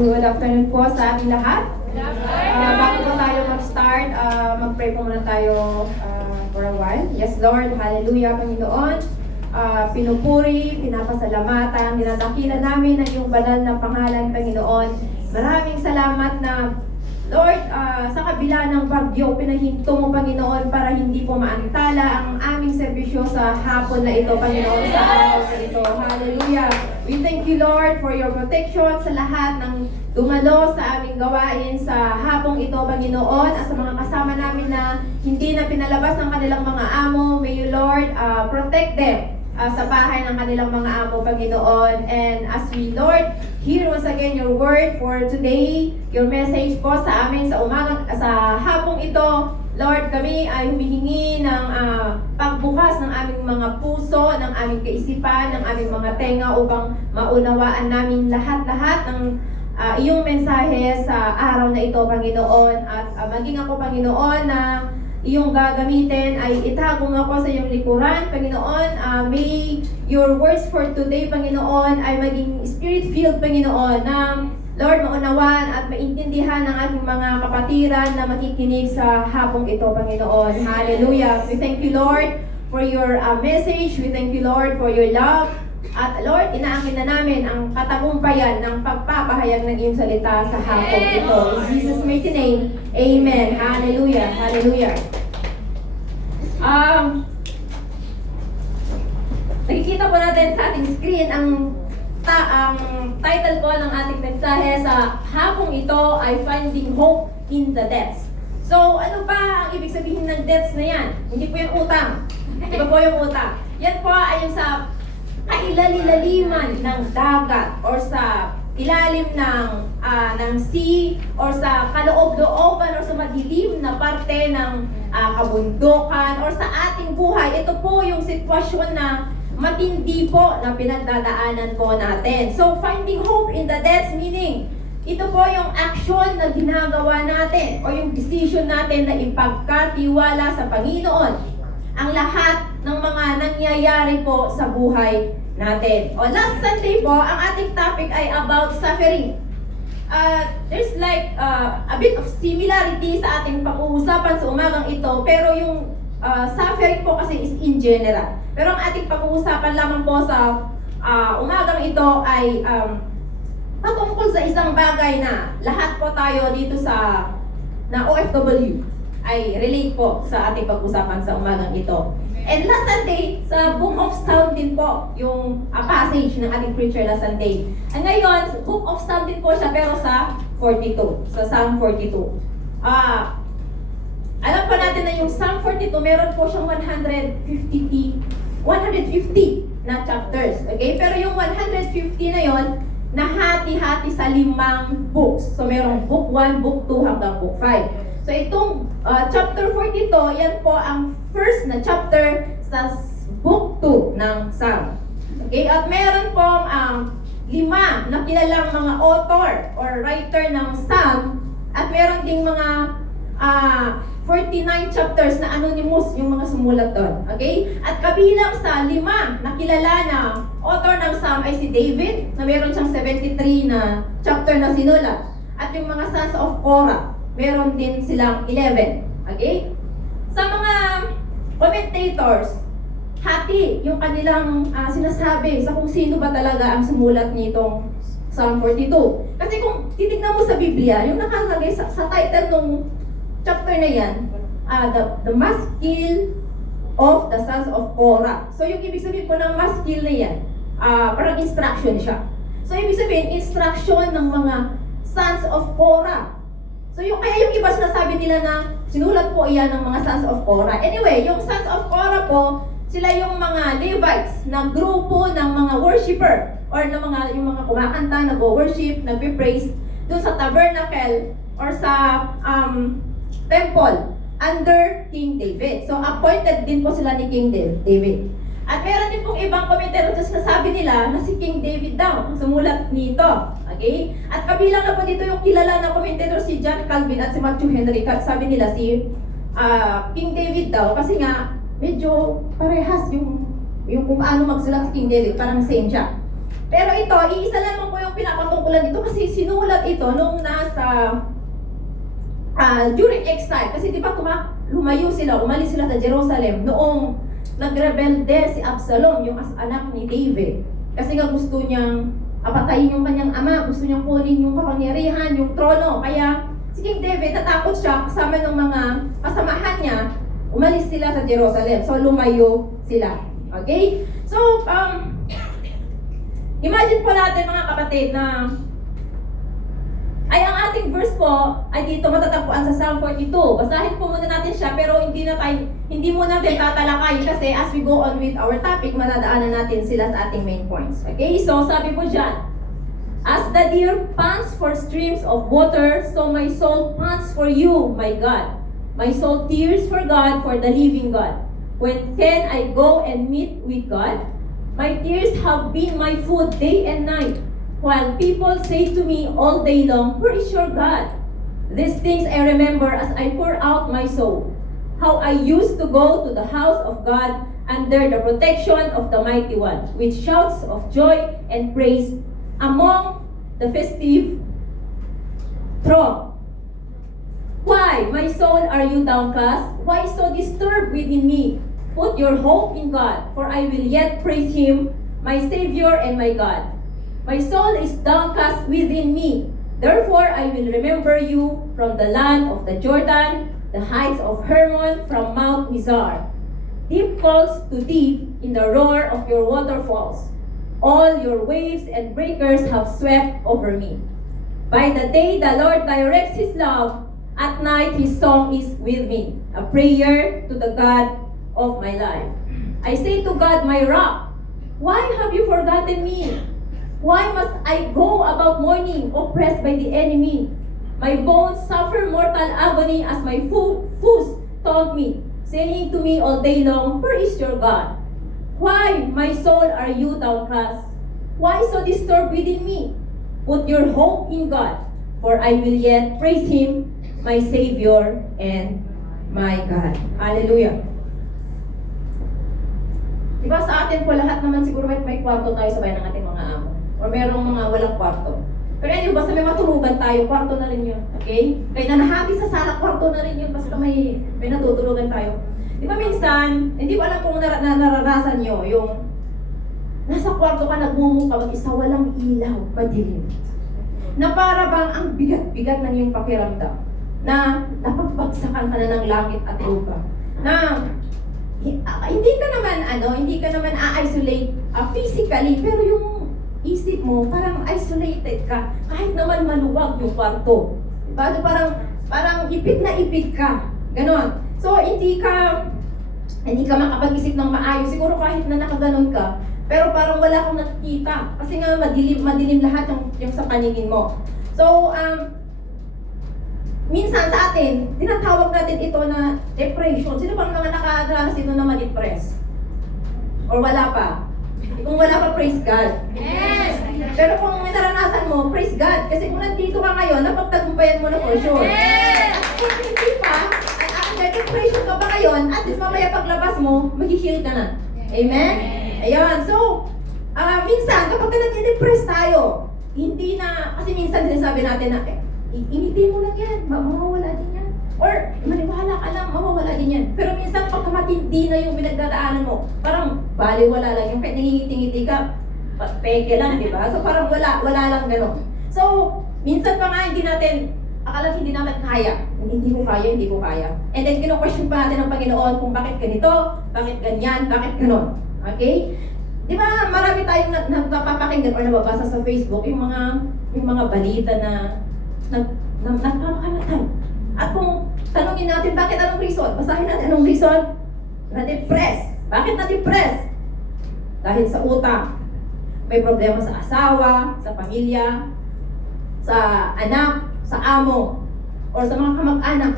Good afternoon po sa ating lahat. Bago po tayo mag-start, mag-pray po muna tayo for a while. Yes, Lord. Hallelujah, Panginoon. Pinupuri, pinapasalamatan, dinadakilan namin ang iyong banal na pangalan, Panginoon. Maraming salamat na, Lord, sa kabila ng bagyo, pinahinto mo, Panginoon, para hindi po maantala ang aming serbisyo sa hapon na ito, Panginoon, sa araw na ito. Hallelujah. We thank you, Lord, for your protection sa lahat ng dumalo sa aming gawain sa hapong ito, Panginoon, at sa mga kasama namin na hindi na pinalabas ng kanilang mga amo. May you, Lord, protect them sa bahay ng kanilang mga amo, Panginoon. And as we, Lord, hear once again your word for today, your message po sa amin sa hapong ito, Lord, kami ay humihingi ng pagbukas ng aming mga puso, ng aming kaisipan, ng aming mga tenga upang maunawaan namin lahat-lahat ng iyong mensahe sa araw na ito, Panginoon. At maging ako, Panginoon, na iyong gagamitin ay itagong ako sa iyong likuran, Panginoon. May your words for today, Panginoon, ay maging spirit-filled, Panginoon, na Lord, maunawaan at maintindihan ng ating mga kapatiran na makikinig sa hapong ito, Panginoon. Hallelujah. We thank you, Lord, for your message. We thank you, Lord, for your love. At Lord, inaangkin na namin ang katagumpayan ng pagpapahayag ng iyong salita sa hapong ito. In Jesus' mighty name, Amen. Hallelujah. Hallelujah. Nakikita po natin sa ating screen ang title po ng ating mensahe sa hapong ito ay Finding Hope in the Depths. So, ano ba ang ibig sabihin ng debts na yan? Hindi po yung utang. Iba po yung utang. Yan po ay yung sa kailaliliman ng dagat or sa ilalim ng sea or sa kaloob-looban or sa madilim na parte ng kabundukan or sa ating buhay. Ito po yung sitwasyon na matindi po na pinagdadaanan po natin. So, finding hope in the depths meaning, ito po yung action na ginagawa natin o yung decision natin na ipagkatiwala sa Panginoon ang lahat ng mga nangyayari po sa buhay natin. O last Sunday po, ang ating topic ay about suffering. There's like a bit of similarity sa ating pag-uusapan sa umagang ito, pero yung suffering po kasi is in general. Pero ang ating pag-uusapan lamang po sa umagang ito ay patungkol sa isang bagay na lahat po tayo dito na OFW ay relate po sa ating pag-usapan sa umagang ito. And last Sunday, sa Book of Psalm din po, yung passage ng ating preacher last Sunday. And ngayon, Book of Psalm din po siya, pero sa 42, sa Psalm 42. Alam po natin na yung Psalm 42, meron po siyang 150 na chapters. Okay? Pero yung 150 na yon, nahati-hati sa 5 books. So, merong Book 1, Book 2, hanggang Book 5. So, itong chapter 42, yan po ang first na chapter sa Book 2 ng Psalm. Okay? At meron pong 5 na kilalang mga author or writer ng Psalm. At meron ding mga 49 chapters na anonymous yung mga sumulat doon. Okay? At kabilang sa 5 na kilala na author ng Psalm ay si David, na meron siyang 73 na chapter na sinulat. At yung mga sons of Korah, meron din silang 11. Okay? Sa mga commentators, hati yung kanilang sinasabi sa kung sino ba talaga ang sumulat nitong Psalm 42. Kasi kung titignan mo sa Biblia, yung nakalagay sa title ng chapter na yan, the maskil of the sons of Korah. So yung ibig sabihin po ng maskil na yan, parang instruction siya. So ibig sabihin, instruction ng mga sons of Korah. So kaya yung iba sinasabi nila na sinulat po iyan ng mga sons of Korah. Anyway, yung sons of Korah po, sila yung mga Levites na grupo ng mga worshipper or ng yung mga kumakanta, nag-worship, nag-praise doon sa tabernacle or sa temple under King David. So, appointed din po sila ni King David. At meron din pong ibang komentaryo na sinasabi nila na si King David daw ang sumulat nito. Okay? At kabilang na po dito yung kilala na komentaryo si John Calvin at si Matthew Henry. Sabi nila si King David daw kasi nga medyo parehas yung kung paano magsulat si King David. Parang same siya. Pero ito, iisa lamang po yung pinapatungkulan dito kasi sinulat ito nung nasa during exile. Kasi di ba lumayo sila, umalis sila sa Jerusalem noong nagrebelde si Absalom, yung anak ni David. Kasi nga gusto niyang patayin yung kanyang ama, gusto niyang kunin yung kapangyarihan, yung trono. Kaya si King David, natakot siya kasama ng mga kasamahan niya, umalis sila sa Jerusalem. So lumayo sila. Okay? So, imagine po natin mga kapatid na ay ang ating verse po ay dito matatagpuan sa Psalm 42. Basahin po muna natin siya pero hindi muna natin tatalakayin kasi as we go on with our topic, madadaanan natin sila sa ating main points. Okay? So sabi po dyan, as the deer pants for streams of water, so my soul pants for you, my God. My soul tears for God, for the living God. When can I go and meet with God? My tears have been my food day and night, while people say to me all day long, where is your God? These things I remember as I pour out my soul. How I used to go to the house of God under the protection of the Mighty One, with shouts of joy and praise among the festive throng. Why, my soul, are you downcast? Why so disturbed within me? Put your hope in God, for I will yet praise Him, my Savior and my God. My soul is downcast within me. Therefore, I will remember you from the land of the Jordan, the heights of Hermon, from Mount Mizar. Deep calls to deep in the roar of your waterfalls. All your waves and breakers have swept over me. By the day, the Lord directs His love. At night, His song is with me, a prayer to the God of my life. I say to God, my rock, why have you forgotten me? Why must I go about mourning, oppressed by the enemy? My bones suffer mortal agony as my foes taunt me, saying to me all day long, where is your God? Why, my soul, are you downcast? Why so disturbed within me? Put your hope in God, for I will yet praise Him, my Savior and my God. Hallelujah. Diba sa atin po lahat naman siguro may kwarto tayo sa bahay ng ating mga amo. Or merong mga walang kwarto. Pero yun, basta may matulugan tayo, kwarto na rin yun. Okay? Kaya nanahati sa sala, kwarto na rin yun. Basta may natutulugan tayo. Di ba minsan, hindi ko alam kung naranasan nyo, yung nasa kwarto ka, nagmumukha mag-isa, walang ilaw, madilim. Na para bang ang bigat-bigat na yung pakiramdam. Na napagbagsakan ka na ng langit at lupa. Na hindi ka naman a-isolate physically, pero yung isip mo, parang isolated ka. Kahit naman maluwag yung kwarto. Diba? Parang ipit na ipit ka. Ganon. So, hindi ka makapag-isip ng maayos. Siguro kahit na nakaganon ka, pero parang wala kang nakikita. Kasi nga madilim lahat yung sa paningin mo. So, minsan sa atin, tinatawag natin ito na depression. Sino bang mga nakadaranas ito na ma-depress? Or wala pa? Kung wala pa, praise God. Yes! Pero kung may naranasan mo, praise God. Kasi kung nandito ka ngayon, napagtagumpayan mo na for sure. Yes! At kung hindi pa, at may depression ka pa ngayon, at least mamaya paglabas mo, mag-heal ka na. Amen? Ayan. So, minsan, kapag nag-depress tayo, hindi na, kasi minsan sinasabi natin na, initin mo lang yan, mawawala din yan. Or, maniwala ka lang, mawawala din yan. Pero minsan, pagka matindi na yung pinagdadaanan mo, parang baliwala lang yung kahit nangingiti-ngiti ka, peke lang, di ba? So, parang wala lang gano'n. So, minsan pa nga akala hindi natin kaya. Hindi ko kaya. And then, kino-question pa natin ng Panginoon kung bakit ganito, bakit ganyan, bakit gano'n. Okay? Di ba, marami tayong nagpapakinggan or nababasa sa Facebook yung mga balita na nagpapakamatay. At kung tanungin natin bakit anong reason, basahin natin anong reason, na-depress. Bakit na-depress? Dahil sa utang. May problema sa asawa, sa pamilya, sa anak, sa amo, or sa mga kamag-anak.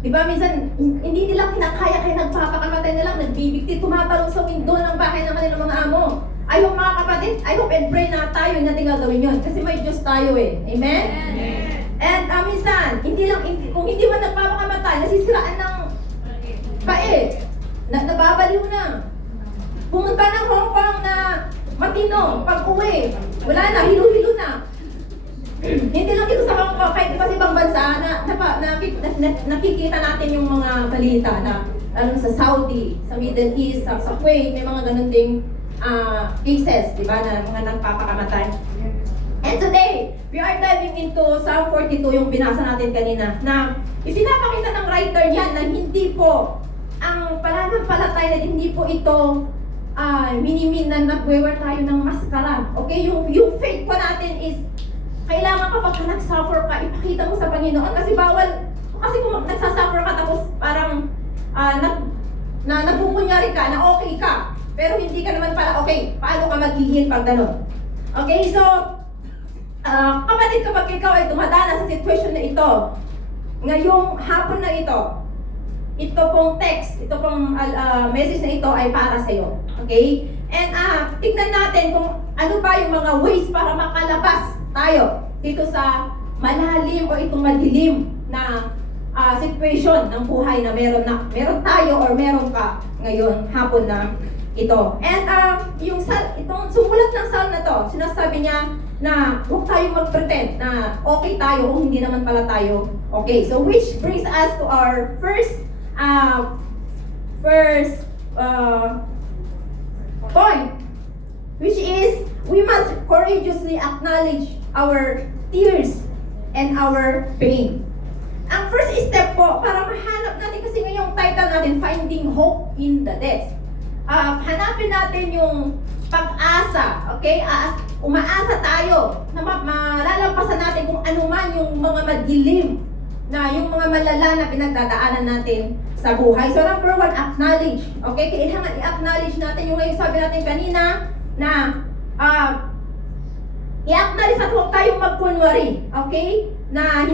Diba minsan, hindi nila kinakaya kaya nagpapakamatay na lang, nagbibigti, tumatalong sa window ng bahay naman ng mga amo. I hope mga kapatid, I hope and pray na tayo natin gagawin yun. Kasi may Diyos tayo eh. Amen? Amen. And minsan, kung hindi man nagpapakamatay, nasisiraan ng pait. Nababaliw na. Pumunta ng Hong Kong na matino, pag-uwi, wala na, hilo-hilo na. Hindi lang dito sa kahit iba't ibang bansa nakikita natin yung mga balita na lalo sa Saudi, sa Middle East, sa Kuwait, may mga ganun ding cases, di ba, na mga nagpapakamatay. And today, we are diving into Psalm 42, yung binasa natin kanina, na ipinapakita ng writer niyan na hindi po ang pananampalataya na hindi po ito minimin na nag-wear tayo ng maskara. Okay? Yung faith po natin is kailangan kapag nag-suffer ka, ipakita mo sa Panginoon kasi bawal, kasi kung nagsasuffer ka tapos parang napupunyari ka na okay ka, pero hindi ka naman pala okay. Paano ka mag-heal pag gano'n? Okay, so, kapatid, kapag ikaw ay dumadanas sa situation na ito, ngayong hapon na ito pong text, ito pong message na ito ay para sa iyo. Okay? And tignan natin kung ano ba yung mga ways para makalabas tayo dito sa malalim o itong madilim na situation ng buhay na meron tayo or meron ka ngayon hapon na ito. And itong sumulat ng psalm na to, sinasabi niya na huwag tayong mag-pretend na okay tayo kung hindi naman pala tayo okay. So which brings us to our first point, which is we must courageously acknowledge our tears and our pain. Ang first step po, para mahanap natin, kasi ngayong title natin, Finding Hope in the Death. Hanapin natin yung pag-asa, okay? Umaasa tayo na malalampasan natin kung ano man yung mga madilim na yung mga malala na pinagdadaanan natin sa buhay. So number one, acknowledge. Okay? Kailangan i-acknowledge natin yung ngayon sabi natin kanina na i-acknowledge natin huwag tayong magkunwari. Okay? Na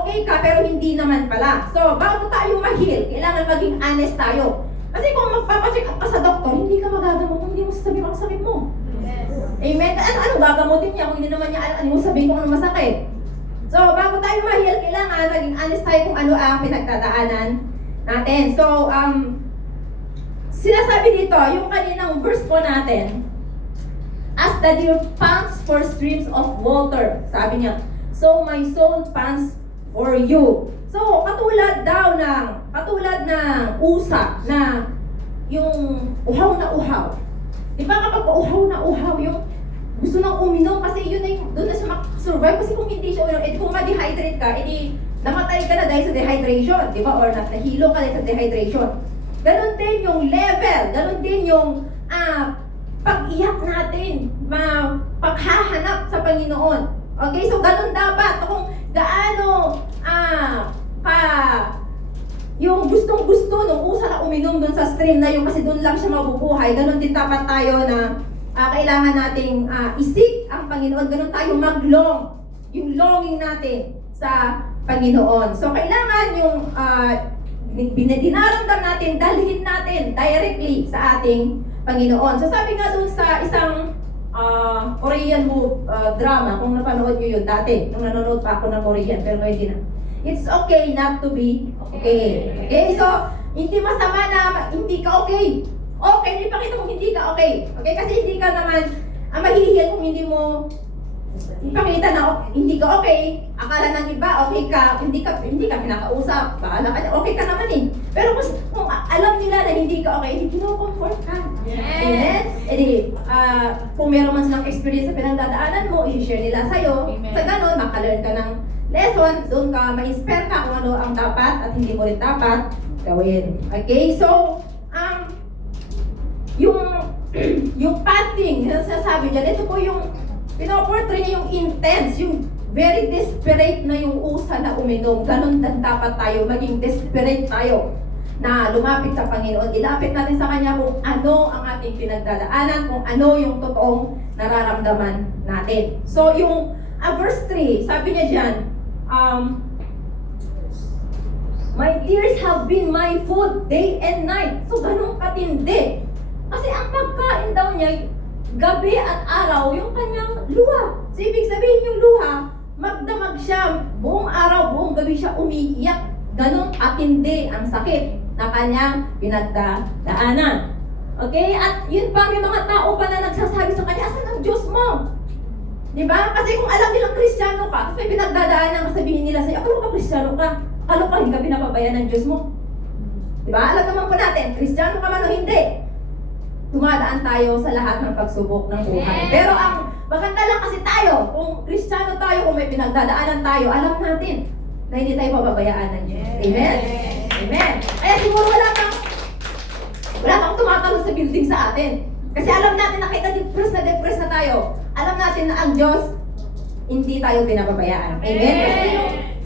okay ka pero hindi naman pala. So bago tayo ma-heal, kailangan maging honest tayo. Kasi kung magpapacheck up ka sa doktor, hindi ka magagamot kung hindi mo sasabihin ang sakit mo. Yes. Amen? Ano gagamotin niya kung hindi naman niya ano mo sabihin kung ano masakit? So, bago tayo ma-heal, kailangan maging honest tayo kung ano ang pinagdadaanan natin. So, sinasabi dito, yung kaninang verse po natin, as the deer pants for streams of water, sabi niya, so my soul pants for you. So, katulad ng usa na yung uhaw na uhaw. Di ba kapag uhaw na uhaw, yung gusto nang uminom kasi yun na yung, doon na siya makasurvive. Kasi kung hindi siya uminom, kung ma-dehydrate ka, namatay ka na dahil sa dehydration, di ba? Or nahilo ka dahil sa dehydration. Ganon din yung level, ganon din yung pag-iyak natin, paghahanap sa Panginoon. Okay, so ganon dapat. Kung gaano yung gustong-gusto nung usa na uminom dun sa stream na yun kasi dun lang siya mabubuhay, ganon din dapat tayo na kailangan nating isik ang Panginoon. Ganon tayo mag-long, yung longing natin sa Panginoon. So kailangan yung dinaramdam natin, dalhin natin directly sa ating Panginoon. So sabi nga dun sa isang Korean drama, kung napanood nyo yun dati, nung nanonood pa ako ng Korean, pero ngayon din na. It's okay not to be okay. Okay, so hindi masama na hindi ka okay. Okay, ipakita mo hindi ka okay. Okay, kasi hindi ka naman mahihil kung hindi mo ipakita na hindi ka okay. Akala ng iba okay ka, hindi ka kinakausap. Bahala ka, okay ka naman eh. Pero kung alam nila na hindi ka okay, hindi comfort ka. Yes. Amen? Edi, kung meron man silang experience sa pinagdadaanan mo, i-share nila sa'yo. Amen. Sa ganun, makalearn ka ng lesson, doon ka ma-inspire ka kung ano ang dapat at hindi mo rin dapat gawin. Okay? So, yung panting, sinasabi dyan, ito po yung pinoportray niya yung intense, yung very desperate na yung usa na uminom. Ganun din dapat tayo, maging desperate tayo na lumapit sa Panginoon. Ilapit natin sa Kanya kung ano ang ating pinagdadaanan, kung ano yung totoong nararamdaman natin. So, yung verse 3, sabi niya dyan, my tears have been my food day and night. So, ganun katindi. Kasi ang pagkain daw niya, gabi at araw, yung kanyang luha. So, ibig sabihin yung luha, magdamag siya, buong araw, buong gabi siya umiiyak. Ganun katindi ang sakit na kanyang pinagdadaanan. Okay? At yun pa, may mga tao pa na nagsasabi sa kanya, asan ang Diyos mo? Diba? Kasi kung alam nilang Kristiyano ka, may pinagdadaanan, sabihin nila sa'yo, akala ka Kristiyano ka, akala ka hindi ka pinapabayaan ng Diyos mo. Diba? Alam naman po natin, Kristiyano ka man o hindi, dumadaan tayo sa lahat ng pagsubok ng buhay. Pero ang maganda lang kasi tayo, kung Kristiyano tayo, kung may pinagdadaanan tayo, alam natin na hindi tayo pababayaan ng Diyos. Amen? Amen. Kaya siguro wala kang tumatalon sa building sa atin. Kasi alam natin na kahit na-depress na tayo, alam natin na ang Diyos, hindi tayo pinababayaan. Amen? Kasi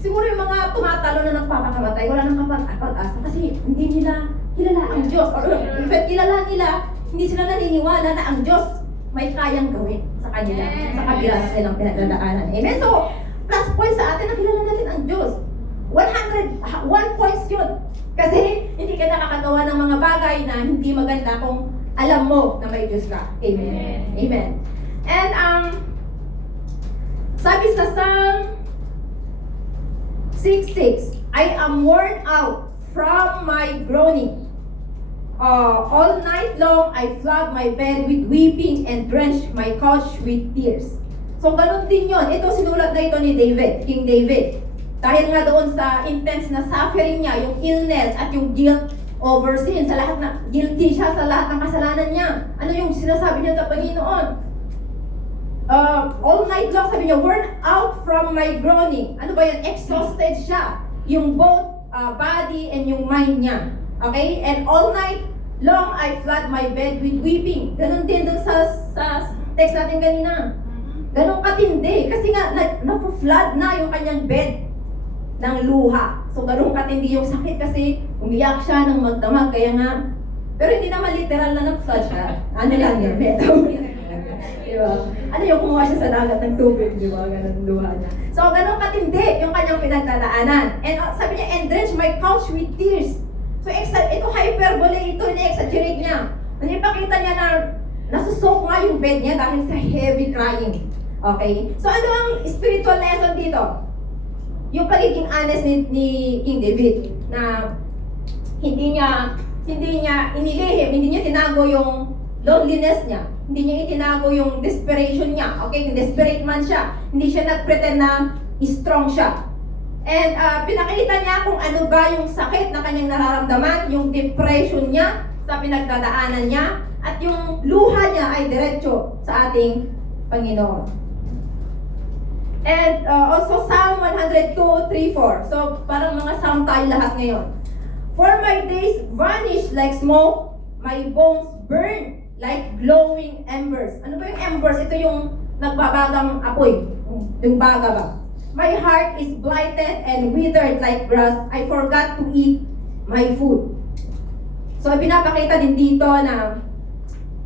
siguro yung mga tumatalo na nagpapakamatay, wala nang kapag-asa kasi hindi nila kilala ang Diyos. Or if kilala nila, hindi sila naniniwala na ang Diyos may kayang gawin sa kanila, sa kabila sa kanilang pinagdadaanan. Amen? So, plus point sa atin na kilala natin ang Diyos. 1 points yun. Kasi hindi ka nakakagawa ng mga bagay na hindi maganda kung alam mo na may Diyos ka. Amen. Amen. And sabi sa Psalm 6:6, I am worn out from my groaning. All night long I flog my bed with weeping and drench my couch with tears. So ganun din yun. Ito sinulat na ito ni David, King David. Dahil nga doon sa intense na suffering niya, yung illness at yung guilt over sin, sa lahat na guilty siya sa lahat ng kasalanan niya. Ano yung sinasabi niya sa Panginoon? All night long, sabi niya, worn out from my groaning. Ano ba yan? Exhausted siya. Yung both body and yung mind niya. Okay? And all night long, I flood my bed with weeping. Ganun din doon sa text natin kanina. Ganun katindi. Kasi nga, na-flood na yung kanyang bed ng luha. So, ganun katindi yung sakit kasi umiyak siya ng magdamag. Kaya nga, pero hindi naman literal na nag-flood siya. Ano lang yan? Diba? Ano yung kumuha siya sa dagat ng tubig, diba? Ganun luha niya. So, ganun katindi yung kanyang pinagdadaanan. And sabi niya, and drench my couch with tears. So, ito hyperbole, ito ina-exaggerate niya. Ipakita niya na nasusok nga yung bed niya dahil sa heavy crying. Okay? So, ano ang spiritual lesson dito? Yung pagiging honest ni King David na hindi niya inilihim, hindi niya tinago yung loneliness niya, hindi niya itinago yung desperation niya. Okay, desperate man siya, hindi siya nagpretend na strong siya. And pinakita niya kung ano ba yung sakit na kanyang nararamdaman, yung depression niya sa pinagdadaanan niya, at yung luha niya ay diretso sa ating Panginoon. And also Psalm 102:3-4. So parang mga psalm tayo lahat ngayon. For my days vanish like smoke, my bones burn like glowing embers. Ano ba yung embers? Ito yung nagbabagang apoy. Yung baga ba? My heart is blighted and withered like grass. I forgot to eat my food. So pinapakita din dito na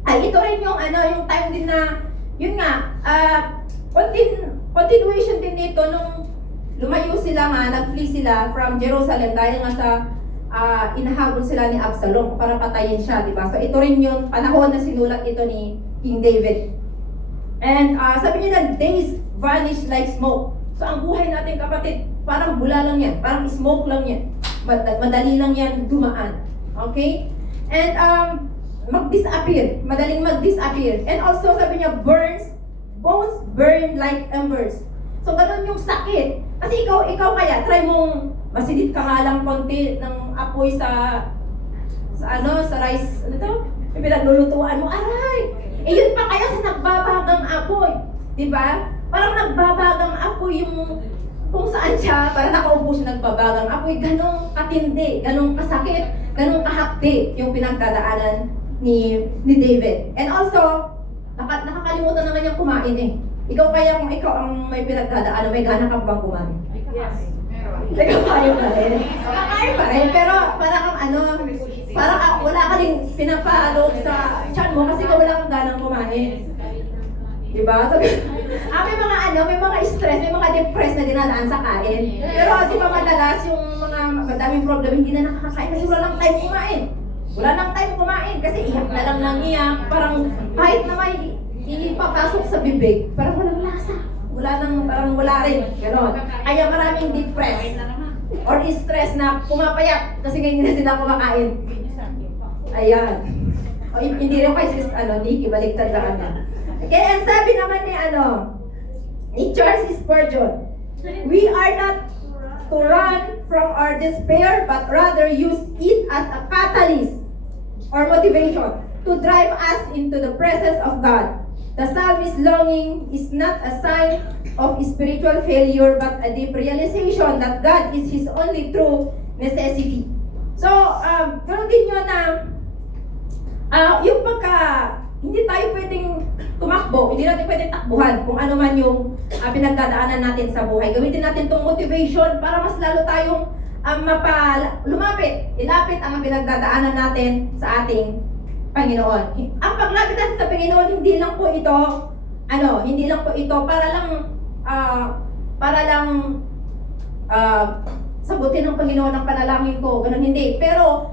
ay ito rin yung yung time din na yun nga continuation din dito nung lumayo sila nga, nag-flee sila from Jerusalem dahil nga sa inahabol sila ni Absalom para patayin siya, di ba? So ito rin yung panahon na sinulat ito ni King David. And sabi niya na days vanish like smoke. So ang buhay natin kapatid, parang bula lang yan, parang smoke lang yan. Madali lang yan dumaan. Okay? And mag-disappear, madaling mag-disappear. And also sabi niya bones burn like embers. So, ganun yung sakit. Kasi ikaw kaya, try mong masilid ka nga lang konti ng apoy sa rice, ano to? Yung pinaglulutuan mo, aray! Eh, yun pa kaya sa nagbabagang apoy. Diba? Parang nagbabagang apoy yung kung saan siya, parang nakaupo siya nagbabagang apoy. Ganong katindi, ganong kasakit, ganong kahapdi yung pinagdadaanan ni David. And also, nakakalimutan naman niyang kumain eh. Ikaw kaya kung ikaw ang may pinagdadaanan, may gana ka bang kumain? Yes. Ikaw kaya pa rin. Kakain pa rin, pero parang wala ka rin pinapalog sa tiyan mo kasi wala kang ganang kumain. Diba? May mga stress, may mga depressed na dinadaan sa kain. Pero di ba madalas yung mga madaming problem, hindi na nakakakain kasi wala lang time kumain. Wala nang time kumain kasi iyak na lang ng iyak. Parang kahit na may ipapasok sa bibig, parang walang lasa. Parang wala rin. Ganon. Kaya maraming depressed or stress na pumapayat kasi ngayon na sila kumakain. Ayan. O, hindi rin kay sis, Nikki, baliktad lang kanya. Okay, ang sabi naman ni Charles Spurgeon, we are not to run from our despair, but rather use it as a catalyst or motivation to drive us into the presence of God. The psalmist's longing is not a sign of spiritual failure, but a deep realization that God is his only true necessity. So, ganoon din yun na yung hindi tayo pwedeng tumakbo, hindi natin pwedeng takbuhan kung ano man yung pinagdadaanan natin sa buhay. Gamitin natin itong motivation para mas lalo tayong ilapit ang pinagdadaanan natin sa ating Panginoon. Ang paglapit natin sa Panginoon, hindi lang po ito para lang sagutin ng Panginoon ang panalangin ko, ganun hindi. Pero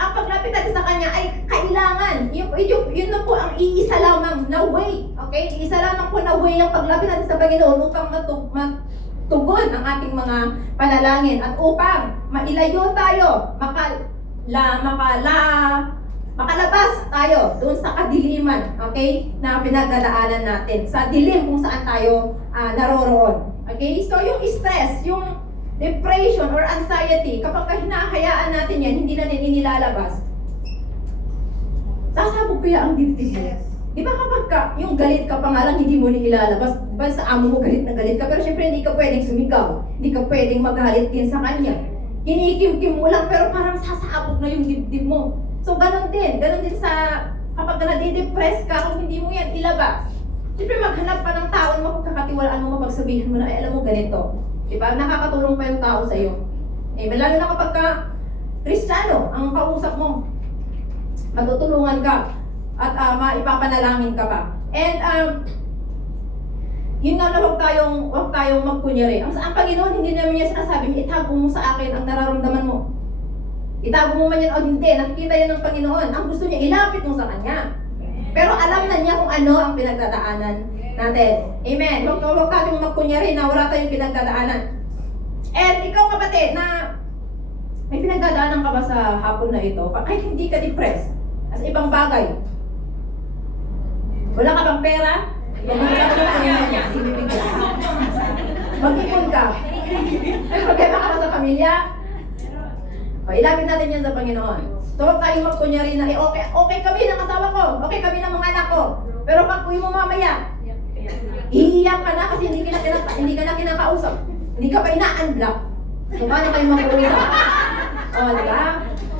ang paglapit natin sa Kanya ay kailangan. Yun na po ang iisa lamang na way. Okay? Iisa lamang po na way ang paglapit natin sa Panginoon upang matugon ang ating mga panalangin at upang mailayo tayo, makalabas tayo doon sa kadiliman, okay, na pinagdadaanan natin. Sa dilim kung saan tayo naroroon. Okay? So yung stress, yung depression or anxiety, kapag hinahayaan natin yan, hindi natin inilalabas, sasabog kaya ang dibdib mo. Di ba kapag yung galit ka pa nga lang, hindi mo nilalabas, ba sa amo mo galit na galit ka, pero syempre hindi ka pwedeng sumigaw, hindi ka pwedeng magalit din sa kanya. Kinikim-kim mo lang, pero parang sasabog na yung dibdib mo. So ganun din sa kapag nadidepress ka, kung hindi mo yan ilabas, siyempre maghanap pa ng tao na mapagkakatiwalaan mo, mapagsabihin mo na, ay alam mo ganito. Diba? Nakakatulong pa yung tao sa iyo. Lalo na kapag ka Kristiyano, ang kausap mo, matutulungan ka at maipapanalangin ka pa. And yun nga na huwag tayong magkunyari. Ang Panginoon, hindi naman niya sinasabi, itago mo sa akin ang nararamdaman mo. Itago mo man yan o hindi, nakikita yan ng Panginoon. Ang gusto niya, ilapit mo sa Kanya. Pero alam na niya kung ano ang pinagdadaanan natin. Amen. Huwag tayong magkunyari na wala tayong pinagdadaanan. And ikaw kapatid, na may pinagdadaanan ka ba sa hapon na ito? Kahit hindi ka depressed, as ibang bagay. Wala ka bang pera? Mag-ipon ka. May problema ka ba sa pamilya? O, ilapit natin yan sa Panginoon. So, huwag tayong magkunyari na, okay kami ng asawa ko, okay kami ng mga anak ko. Pero pag uwi mo mamaya, iiyak ka na kasi hindi ka na kinakausap. Hindi ka pa ina-unblock. So, paano kayo mag-uusap? O, diba?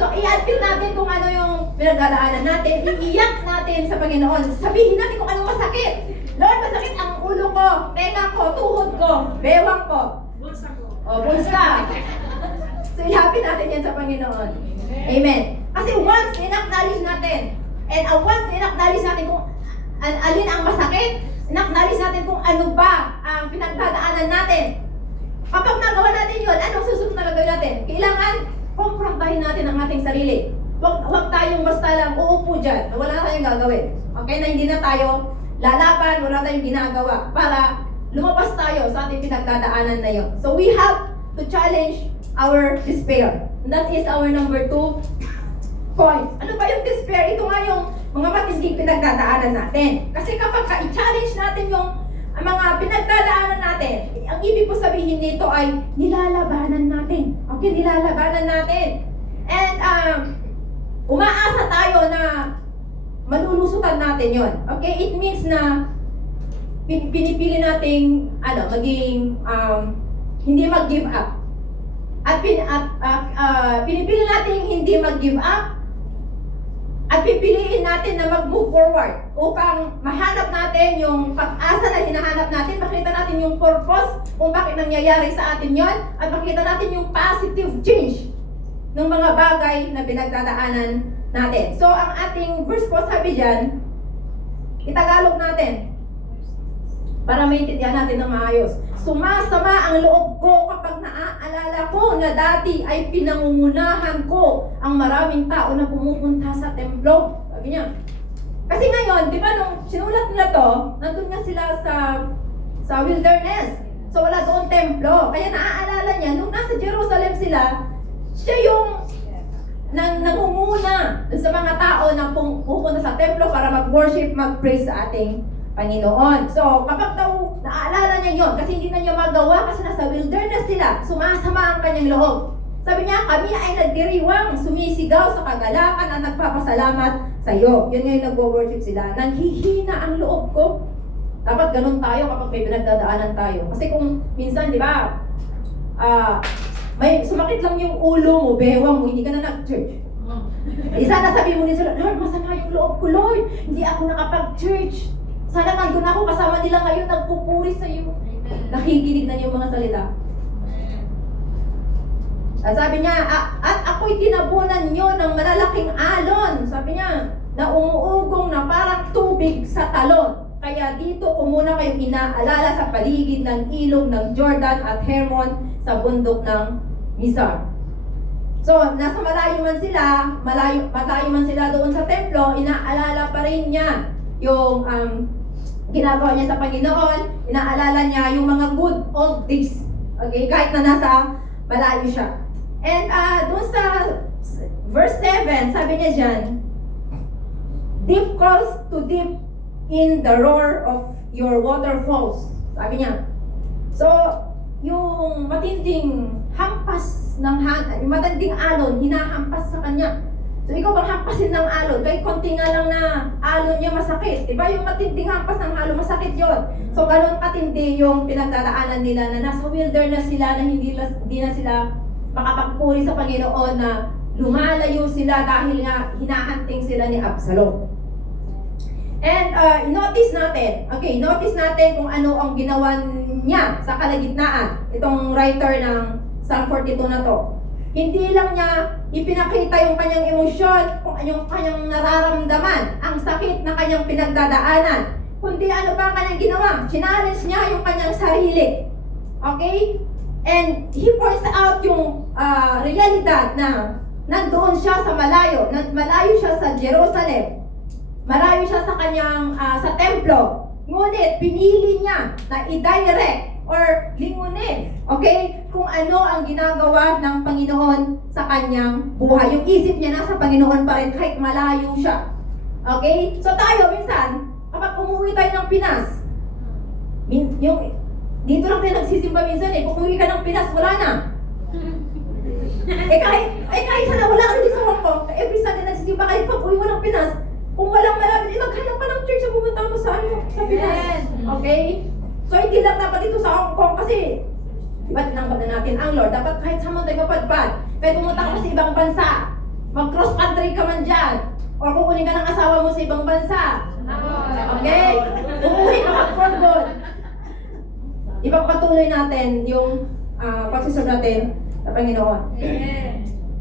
So, i-admit natin kung ano yung pinagdadaanan natin. Iiyak natin sa Panginoon. Sabihin natin kung anong masakit. Lord, masakit ang ulo ko, tenga ko, tuhod ko, bewang ko. Bulsa ko. O, bulsa. So, ilapit natin yan sa Panginoon. Amen. Kasi once in-acknowledge natin, and once in-acknowledge natin kung alin ang masakit, in-acknowledge natin kung ano ba ang pinagdadaanan natin. Kapag nagawa natin yun, anong susunod na gagawin natin? Kailangan confrontahin natin ang ating sarili. Huwag tayong basta lang uupo dyan, na wala na tayong gagawin. Okay? Na hindi na tayo lalaban, wala tayong ginagawa para lumabas tayo sa ating pinagdadaanan na yun. So we have to challenge our despair. And that is our number 2 point. Ano ba yung despair? Ito nga yung mga matinding pinagdadaanan natin. Kasi kapag i-challenge natin yung mga pinagdadaanan natin, ang ibig po sabihin nito ay nilalabanan natin. Okay, nilalabanan natin. And umaasa tayo na malulusutan natin yon. Okay, it means na pinipili nating maging hindi mag-give up. At pinipili natin hindi mag-give up at pipiliin natin na mag-move forward upang mahanap natin yung pag-asa na hinahanap natin, makita natin yung purpose kung bakit nangyayari sa atin yon, at makita natin yung positive change ng mga bagay na pinagdadaanan natin. So, ang ating verse po sabi dyan, itagalog natin para maintindihan natin ng maayos. Sumasama ang loob ko kapag naaalala ko na dati ay pinangungunahan ko ang maraming tao na pumupunta sa templo. Sabi niya. Kasi ngayon, di ba nung sinulat nila to, nandun nga sila sa wilderness. So wala doon templo. Kaya naaalala niya, nung nasa Jerusalem sila, siya yung nangunguna dun sa mga tao na pupunta sa templo para mag-worship, mag-praise sa ating Panginoon. So, kapag daw naalala niya yon, kasi hindi na niya magawa kasi nasa wilderness sila, sumasama ang kanyang loob. Sabi niya, kami ay nagdiriwang, sumisigaw sa kagalakan at nagpapasalamat sa iyo. Yun ngayon nagwo-worship sila. Nanghihina ang loob ko. Dapat ganun tayo kapag may pinagdadaanan tayo. Kasi kung minsan, di ba, may sumakit lang yung ulo mo, bewang mo, hindi ka na nag-church. Sana sabi mo din sila, Lord, masama yung loob ko, Lord. Hindi ako nakapag-church. Sana nandun ako kasama nila ngayon, nagpupuri sa iyo. Nakikinig na yung mga salita. At sabi niya, at ako'y tinabunan niyo ng malalaking alon. Sabi niya, na umuugong na parang tubig sa talon. Kaya dito ko muna kayo inaalala sa paligid ng ilog ng Jordan at Hermon sa bundok ng Mizar. So, nasa malayo man sila, malayo man sila doon sa templo, inaalala pa rin niya yung ginagawa niya sa Panginoon, inaalala niya yung mga good old days. Okay, kahit na nasa malayo siya. And doon sa verse 7, sabi niya dyan, deep calls to deep in the roar of your waterfalls. Sabi niya. So, yung matinding hampas ng yung matinding alon, hinahampas sa kanya. So, ikaw bang hampasin ng alon? Kahit konti nga lang na alon niya masakit. Diba? Yung matinding hampas ng alon, masakit yon. So, ganun katindi yung pinagdadaanan nila na nasa wilderness sila na hindi na sila makapagpuri sa Panginoon, na lumalayo sila dahil nga hinahanting sila ni Absalom. And notice natin kung ano ang ginawa niya sa kalagitnaan. Itong writer ng Psalm 42 na to. Hindi lang niya ipinakita yung kanyang emosyon, kung yung kanyang nararamdaman, ang sakit na kanyang pinagdadaanan. Kundi ano pa ang kanyang ginawa? Challenge niya yung kanyang sarili. Okay? And he points out yung realidad na nandoon siya sa malayo siya sa Jerusalem, malayo siya sa kanyang sa templo. Ngunit pinili niya na i-direct or lingunin, okay, kung ano ang ginagawa ng Panginoon sa kanyang buhay. Yung isip niya nasa Panginoon pa rin kahit malayo siya. Okay? So tayo minsan, kapag umuwi tayo ng Pinas, dito lang tayo nagsisimba minsan eh. Kung uwi ka ng Pinas, wala na. kahit sana wala ka dito sa Hong Kong, every Sunday nagsisimba, kahit pag uwi mo ng Pinas, kung walang malapit, maghanap ka ng church na pumunta mo sa Pinas. Okay? So, hindi lang dapat dito sa Hong Kong kasi, diba, tinanggap na natin ang Lord. Dapat kahit saan mo tayo mapadpad. Kahit pumunta ka sa ibang bansa, mag-cross country ka man dyan, or kukunin ka ng asawa mo sa ibang bansa. Okay? Umuwi ka mag-for good. Ipagpatuloy natin yung pagsiserve natin sa Panginoon.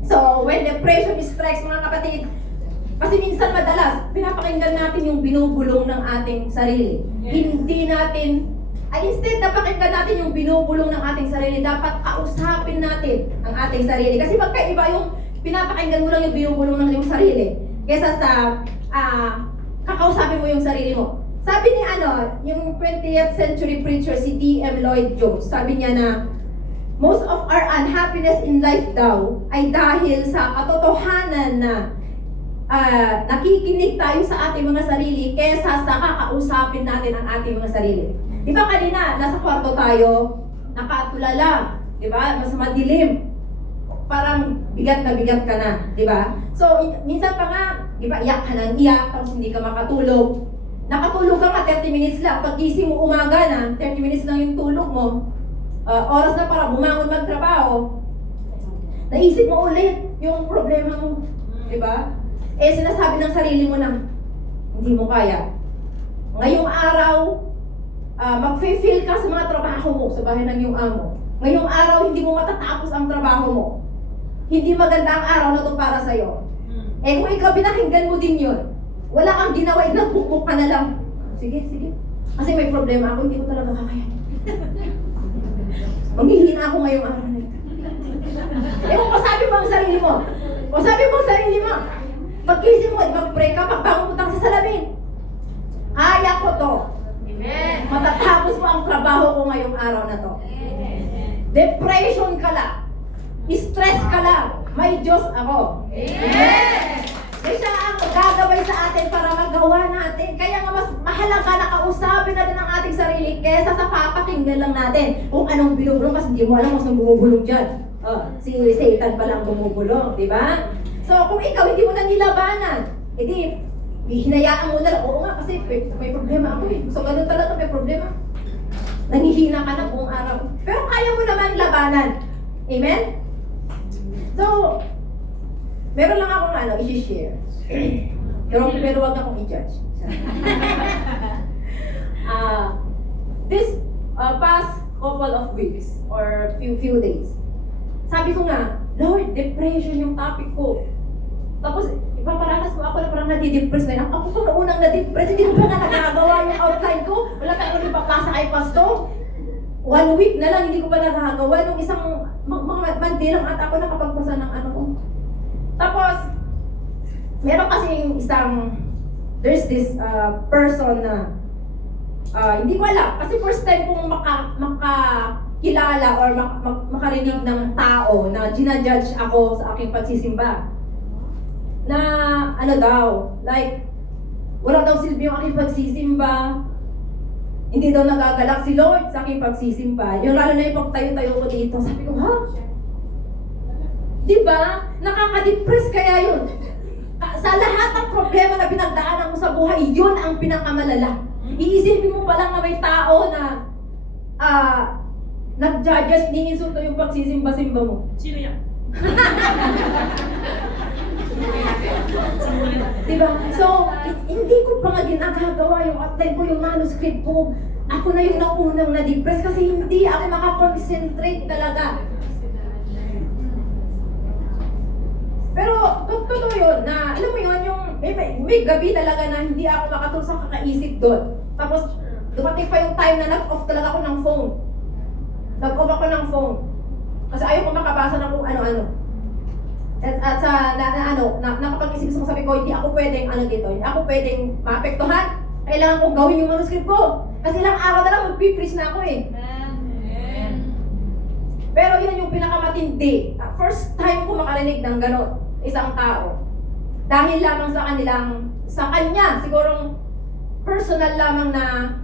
So, when depression strikes, mga kapatid, kasi minsan madalas, pinapakinggan natin yung binubulong ng ating sarili. Hindi natin, instead na pakinggan natin yung binubulong ng ating sarili, dapat kausapin natin ang ating sarili. Kasi magkaiba yung pinapakinggan mo lang yung binubulong ng iyong sarili, kesa sa kakausapin mo yung sarili mo. Sabi ni yung 20th century preacher, si D.M. Lloyd Jones, sabi niya na, most of our unhappiness in life daw ay dahil sa katotohanan na nakikinig tayo sa ating mga sarili kesa sa kakausapin natin ang ating mga sarili. Di ba kanina, nasa kwarto tayo, nakatulala, di ba? Mas madilim. Parang bigat ka na, di ba? So, minsan pa nga, di ba, iyak ka ng iyak, tapos hindi ka makatulog. Nakatulog ka nga 30 minutes lang. Pag gising mo umaga na, 30 minutes lang yung tulog mo. Oras na para bumangon magtrabaho. Naisip mo ulit yung problema mo. Diba? Sinasabi ng sarili mo na hindi mo kaya. Ngayong araw, mag-feel ka sa mga trabaho mo sa bahay ng iyong amo. Ngayong araw, hindi mo matatapos ang trabaho mo. Hindi maganda ang araw na ito para sa'yo. Kung ikaw pinakinggan mo din yun, wala kang ginawa, nagbukbuk ka na lang. Sige. Kasi may problema ako, hindi ko talaga kakaya. Manghihina ako ngayong araw na ito. Kung sabi mo ang sarili mo, pag-isip mo, mag-pray ka, pagbangon mo tang sa salamin. Kaya ko to. Amen. Matatapos mo ang trabaho ko ngayong araw na to. Amen. Depression ka lang. Stress ka lang. may Diyos ako. Amen! May siya ang gagawin sa atin para magawa natin. Kaya nga mas mahalaga na kausapin natin ang ating sarili kesa sa papakinggan lang natin kung anong binubulong kasi hindi mo alam kung saan bumubulong dyan. Si Satan pa lang bumubulong, di ba? So kung ikaw hindi mo na nilabanan, hindi, hinayaan mo na lang. Oo nga kasi may problema ako eh. So ganun talaga may problema. Nangihina ka na buong araw. Pero kaya mo naman labanan. Amen? So, meron lang akong i-share. Pero wag akong i-judge. This past couple of weeks or few days, sabi ko nga, Lord, depression yung topic ko. Tapos, ipaparanas mo ako na parang nadidepress na yun. Ako pa na unang nadidepress, hindi ko pa nga nagagawa yung outline ko. Wala tayo ko ipapasa kay Pastor. 1 week na lang, hindi ko pa nagagawa. Nung isang mga mandi lang at ako nakapagpasa ng ano ko. Tapos, meron kasing there's this person na, hindi ko alam. Kasi first time kong makakilala or makarinig ng tao na ginajudge ako sa aking pagsisimba. Na ano daw, like, wala daw silbi yung aking pagsisimba. Hindi daw nagagalak si Lord sa aking pagsisimba. Yung lalo na yung pagtayo-tayo ko dito. Sabi ko, ha? Diba? Nakaka-depress kaya yun. Sa lahat ng problema na pinagdaanan mo sa buhay, yun ang pinakamalala. Iisipin mo pa lang na may tao na nag-judge, iniinsulto yung pagsisimba-simba mo. Sino yan? Diba? So, hindi ko pa nga ginagagawa yung outline ko, yung manuscript ko. Ako na yung naunang na-depress kasi hindi ako makakonsentrate talaga. Pero, totoo yun na, alam mo yun, yung may gabi talaga na hindi ako makatulog sa kakaisip doon. Tapos, dumating pa yung time na nag-off talaga ako ng phone. Nag-off ako ng phone. Kasi ayaw ko makabasa ng kung ano-ano. At sa nakapag-isip ko, sabi ko, hindi ako pwedeng dito, hindi ako pwedeng maapektuhan. Kailangan kong gawin yung manuscript ko. Kasi ilang araw na lang magpipreach na ako eh. Amen. Pero yun yung pinakamatindi. First time ko makarinig ng gano'n, isang tao. Dahil lamang sa kanya, sigurong personal lamang na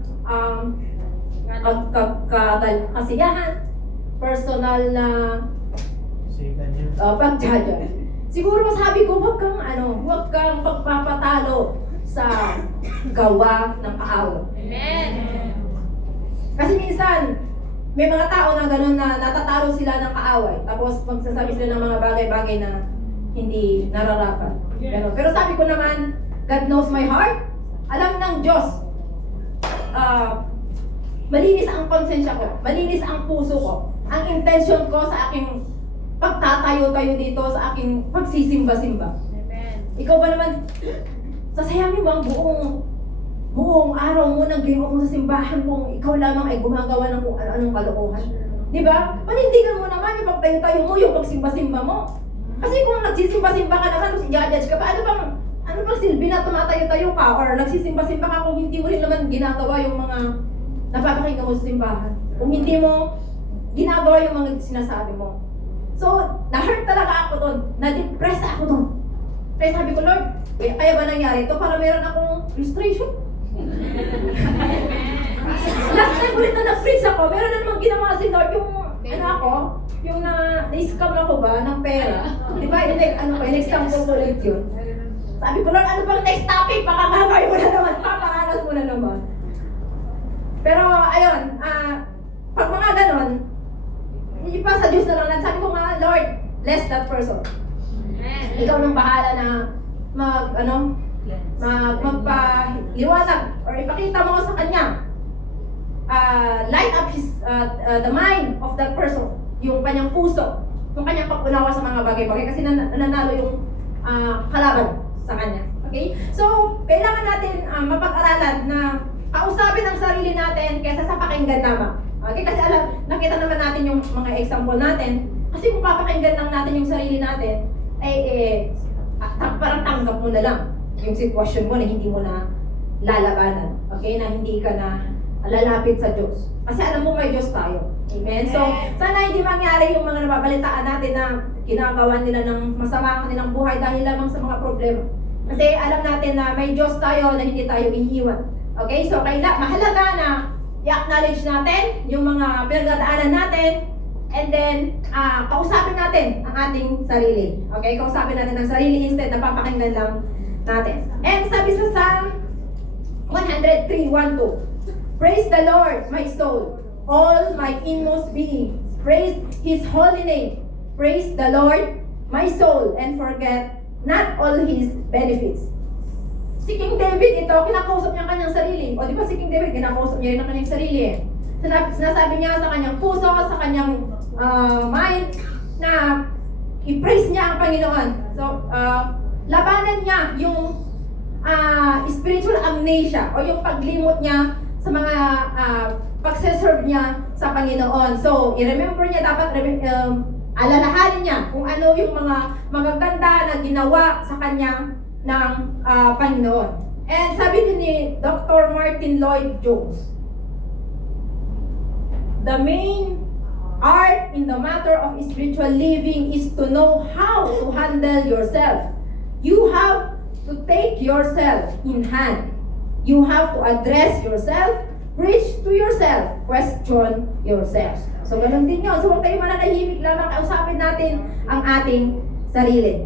kasiyahan, personal na pagjaja. Siguro sabi ko, huwag kang pagpapatalo sa gawa ng kaaway. Amen. Kasi minsan, may mga tao na gano'n na natatalo sila ng kaaway. Tapos magsasabi sila ng mga bagay-bagay na hindi nararapat. Pero sabi ko naman, God knows my heart. Alam ng Diyos. Malinis ang konsensya ko. Malinis ang puso ko. Ang intention ko sa aking pagtatayo-tayo dito sa aking pagsisimba-simba. Amen. Ikaw ba naman, sasayangin mo ang buong araw mo nang ginawa mo sa simbahan kung ikaw lamang ay gumagawa ng kung ano-anong kalokohan? Di ba? Panindigan mo naman yung pagtayo-tayo mo, yung pagsimba-simba mo. Kasi kung nagsisimba-simba ka naman, tapos i-judge ka pa, ano bang silbi na tumatayo-tayo ka or nagsisimba-simba ka kung hindi mo rin naman ginagawa yung mga napapakinggan mo sa simbahan? Kung hindi mo ginagawa yung mga sinasabi mo. So, na-hurt talaga ako doon. Na-depress ako doon. Kaya sabi ko, Lord, kaya ba nangyari ito? Para meron akong frustration. Last time ulit na na-freeze ako, meron na namang ginawa si Lord yung na-scam ako ba ng pera. Di ba, in-exam ko ulit yun. Sabi ko, Lord, ano bang next topic? Pakakagay mo na naman, paparanas mo na naman. Pero, ayun, pag mga ganon, ipa sa Diyos na lang. Sabi ko nga, Lord, bless that person. Ikaw nang bahala na magpaliwanag or ipakita mo sa kanya. Light up the mind of that person. Yung kanyang puso. Yung kanyang pag-unawa sa mga bagay-bagay. Kasi nanalo yung kalaban sa kanya. Okay? So, kailangan natin mapag-aralan na kausapin ang sarili natin kaysa sa pakinggan naman. Okay, kasi nakita naman natin yung mga example natin. Kasi kung papakinggan lang natin yung sarili natin, parang tanggap mo na lang yung sitwasyon mo na hindi mo na lalabanan. Okay, na hindi ka na lalapit sa Diyos. Kasi alam mo may Diyos tayo. Amen? So, sana hindi mangyari yung mga nababalitaan natin na ginagawa nila ng masama ang kanilang buhay dahil lamang sa mga problema. Kasi alam natin na may Diyos tayo na hindi tayo iniiwan. Okay? So, mahalaga na i-acknowledge natin yung mga pinagdadaanan natin and then, kausapin natin ang ating sarili. Okay? Kausapin natin ang sarili instead na papakinggan lang natin. And sabi sa Psalm 103:1-2, praise the Lord, my soul, all my inmost being. Praise His holy name. Praise the Lord, my soul, and forget not all His benefits. Si King David ito, kinakausap niya ang kanyang sarili. O di ba si King David, kinakausap niya rin ang kanyang sarili eh. Sinasabi niya sa kanyang puso, sa kanyang mind, na i-praise niya ang Panginoon. So, labanan niya yung spiritual amnesia o yung paglimot niya sa mga pagseserve niya sa Panginoon. So, i-remember niya, dapat alalahanin niya kung ano yung mga magaganda na ginawa sa kanya ng Panginoon. And sabi din ni Dr. Martin Lloyd-Jones, the main art in the matter of spiritual living is to know how to handle yourself. You have to take yourself in hand. You have to address yourself, preach to yourself, question yourself. So, ganun din yun. So, huwag kayo mananahimik lamang, kausapin natin ang ating sarili.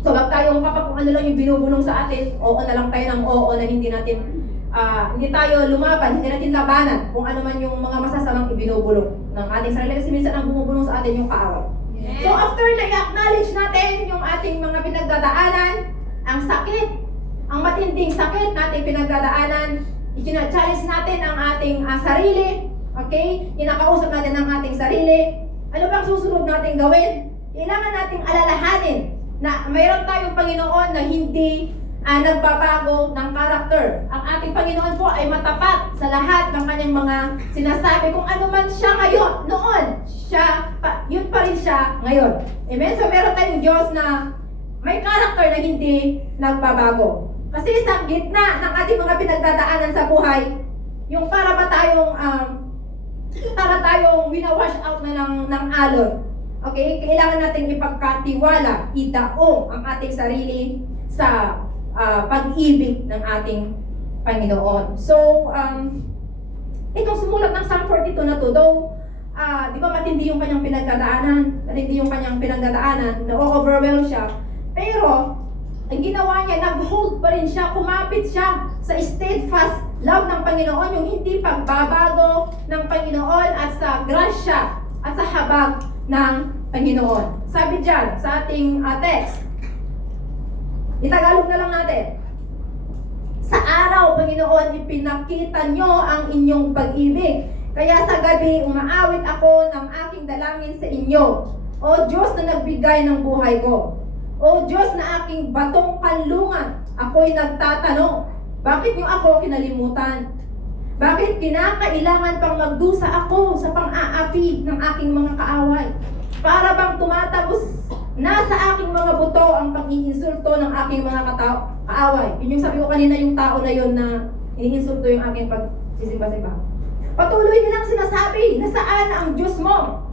So, wag tayong kapag kung ano lang yung binubulong sa atin, oo na lang tayo ng oo na hindi tayo lumaban, hindi natin labanan kung ano man yung mga masasamang ibinubulong ng ating sarili. Kasi minsan ang bumubulong sa atin yung kaaway. So, after na i-acknowledge natin yung ating mga pinagdadaanan, ang sakit, ang matinding sakit nating pinagdadaanan, i-challenge natin ang ating sarili, okay? Kinakausap natin ang ating sarili. Ano bang susunod natin gawin? Kailangan nating alalahanin na mayroon tayong Panginoon na hindi nagbabago ng karakter. Ang ating Panginoon po ay matapat sa lahat ng kanyang mga sinasabi. Kung ano man siya ngayon, noon, yun pa rin siya ngayon. Amen? So meron tayong Diyos na may karakter na hindi nagbabago. Kasi sa gitna ng ating mga pinagdadaanan sa buhay, yung para tayong winawash out na ng alon. Okay? Kailangan natin ipagkatiwala, idaong ang ating sarili sa pag-ibig ng ating Panginoon. So, itong sumulat ng Psalm 42 na to, though, di ba matindi yung kanyang pinagdadaanan, na-overwhelm siya, pero, ang ginawa niya, nag-hold pa rin siya, kumapit siya sa steadfast love ng Panginoon, yung hindi pagbabago ng Panginoon at sa grasya at sa habag ng Panginoon. Sabi dyan, sa ating text, itagalog na lang natin. Sa araw, Panginoon, ipinakita nyo ang inyong pag-ibig. Kaya sa gabi, umaawit ako ng aking dalangin sa inyo. O Diyos na nagbigay ng buhay ko. O Diyos na aking batong kanlungan, ako'y nagtatanong, bakit niyo ako kinalimutan? Bakit kinakailangan pang magdusa ako sa pang-aapi ng aking mga kaaway? Para bang tumatagos na sa aking mga buto ang pag-iinsulto ng aking mga kaaway? Yun yung sabi ko kanina, yung tao na yun na iniinsulto yung aking pagsisimba-simba. Patuloy nilang sinasabi, nasaan ang Diyos mo?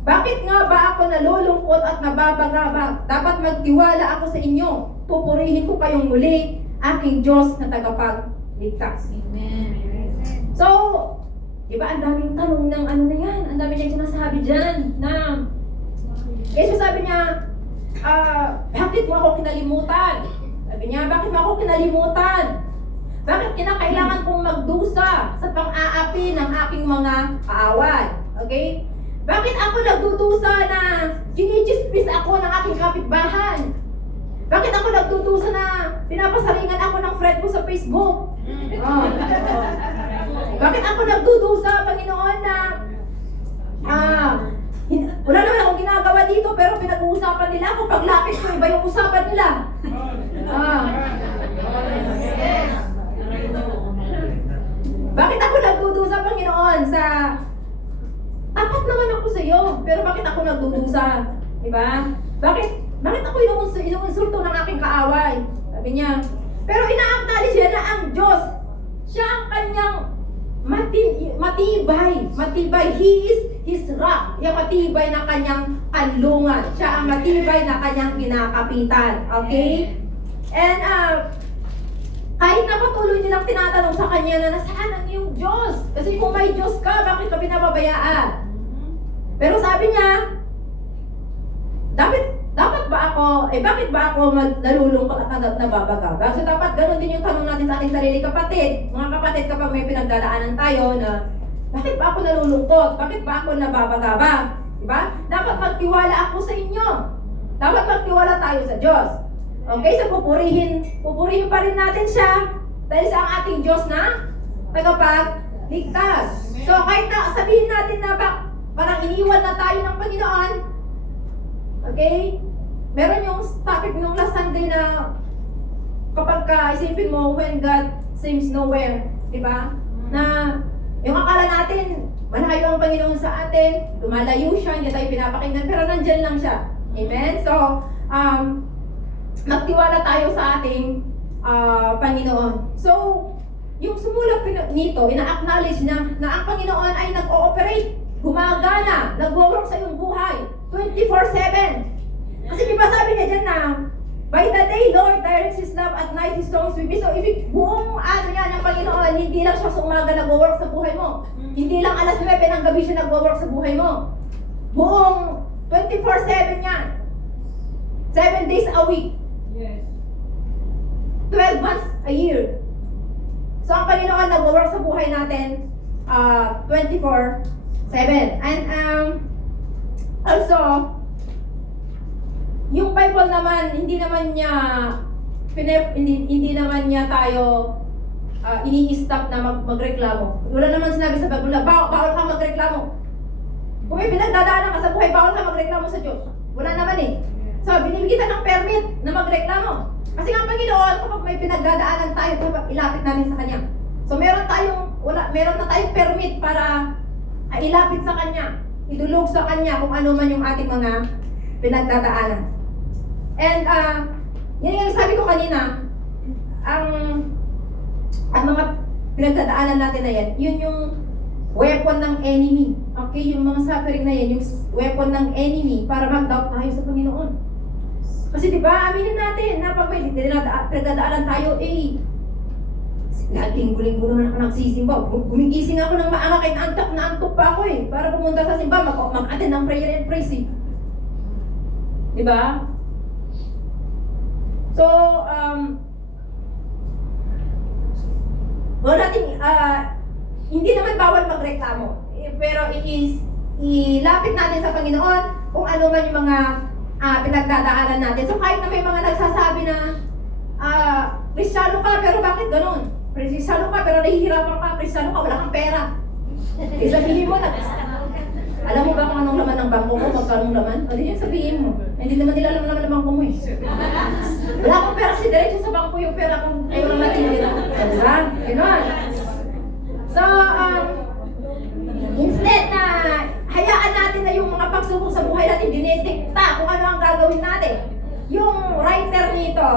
Bakit nga ba ako nalulungkot at nababagabag? Dapat magtiwala ako sa inyo. Pupurihin ko kayong muli, aking Diyos na tagapagligtas. Amen. So, diba ang daming tanong ng ano na yan? Ang dami niyang sinasabi dyan na kasi sabi niya, bakit mo ako kinalimutan? Sabi niya, bakit mo ako kinalimutan? Bakit kinakailangan kong magdusa sa pang-aapi ng aking mga kaaway? Okay? Bakit ako nagdudusa na ginichispis ako ng aking kapitbahay? Bakit ako nagdudusa na pinapasaringan ako ng friend ko sa Facebook? Bakit ako nagdudusa, Panginoon, na wala naman akong ginagawa dito pero pinag-uusapan nila ako. Paglapit ko, iba yung usapan nila. Bakit ako nagdudusa, Panginoon, sa tapat naman ako sa iyo, pero bakit ako nagdudusa? Diba? Bakit ako inuinsulto ng aking kaaway? Sabi niya. Pero ina-acknowledge niya na ang Diyos, siya ang kanyang matibay. He is his rock. Yung matibay na kanyang kanlungan. Siya ang matibay na kanyang kinakapitan. Okay? And kahit na patuloy nilang tinatanong sa kanya na nasaan ang iyong Diyos? Kasi kung may Diyos ka, bakit ka pinababayaan? Pero sabi niya, dapat ba ako, bakit ba ako nalulungkot at nababagaga? So dapat ganun din yung tanong natin sa ating sarili, kapatid. Mga kapatid, kapag may pinagdadaanan tayo na, bakit ba ako nalulungkot? Bakit ba ako nababagabag? Diba? Dapat magtiwala ako sa inyo. Dapat magtiwala tayo sa Diyos. Okay, so pupurihin pa rin natin siya dahil sa ang ating Diyos na tagapagligtas. So kahit na sabihin natin na parang iniwan na tayo ng Panginoon, okay, meron yung topic nung last Sunday na kapag isipin mo when God seems nowhere, di ba? Na yung akala natin, malayo ang Panginoon sa atin, lumalayo siya, hindi tayo pinapakinggan, pero nandyan lang siya. Amen? So, magtiwala tayo sa ating Panginoon. So, yung sumulat nito, ina-acknowledge na ang Panginoon ay nag-ooperate, gumagana, nag-work sa iyong buhay, 24/7. Kasi di ba sabi niya dyan na, by the day, Lord directs His love, at night His songs with me. So, ibig buong ng Panginoon, hindi lang siya sa umaga nag-work sa buhay mo. Hindi lang alas 9 ng gabi siya nag-work sa buhay mo. Buong 24/7 yan. 7 days a week. Yes. 12 months a year. So, ang Panginoon nag-work sa buhay natin 24/7. And also, yung Bible naman, hindi naman niya tayo ini-stop na magreklamo. Wala naman sinabi sa Bible na bawal kang magreklamo. Kung may pinagdadaanan ka sa buhay, bawal kang magreklamo sa Diyos. Wala naman eh. So, binibigyan ng permit na magreklamo. Kasi nga ang Panginoon, kapag may pinagdadaanan tayo, dapat ilapit natin sa Kanya. So, meron na tayong permit para ilapit sa Kanya, idulog sa Kanya kung ano man yung ating mga pinagdadaanan. And, yan yung sabi ko kanina, ang mga pinagdadaanan natin na yan, yun yung weapon ng enemy. Okay, yung mga suffering na yan, yung weapon ng enemy para mag-doubt tayo sa Panginoon. Kasi diba, aminin natin na pag may pinagdadaanan tayo, linggo-linggo naman ako nagsisimba. Gumigising ako ng maaga kahit na-antok pa ako para pumunta sa simba, mag-attend ng prayer and praise Diba? So, hindi naman bawal magreklamo. Pero ilapit natin sa Panginoon kung ano man yung mga pinagdadaanan natin. So kahit na may mga nagsasabi na Kristiyano ka pero bakit ganun? Kristiyano ka pero nahihirapan ka, Kristiyano ka, wala kang pera. Sabihin mo na, alam mo ba kung anong laman ng bangko mo, magkanong laman? O di yung sabihin mo. Hindi naman nila alam naman ng bangko mo Wala akong pera, si diretso sa bangko yung pera kung ayaw lang natin nila. Diba? Ganon. So, instead na hayaan natin na yung mga pagsubok sa buhay natin, dinedikta kung ano ang gagawin natin. Yung writer nito,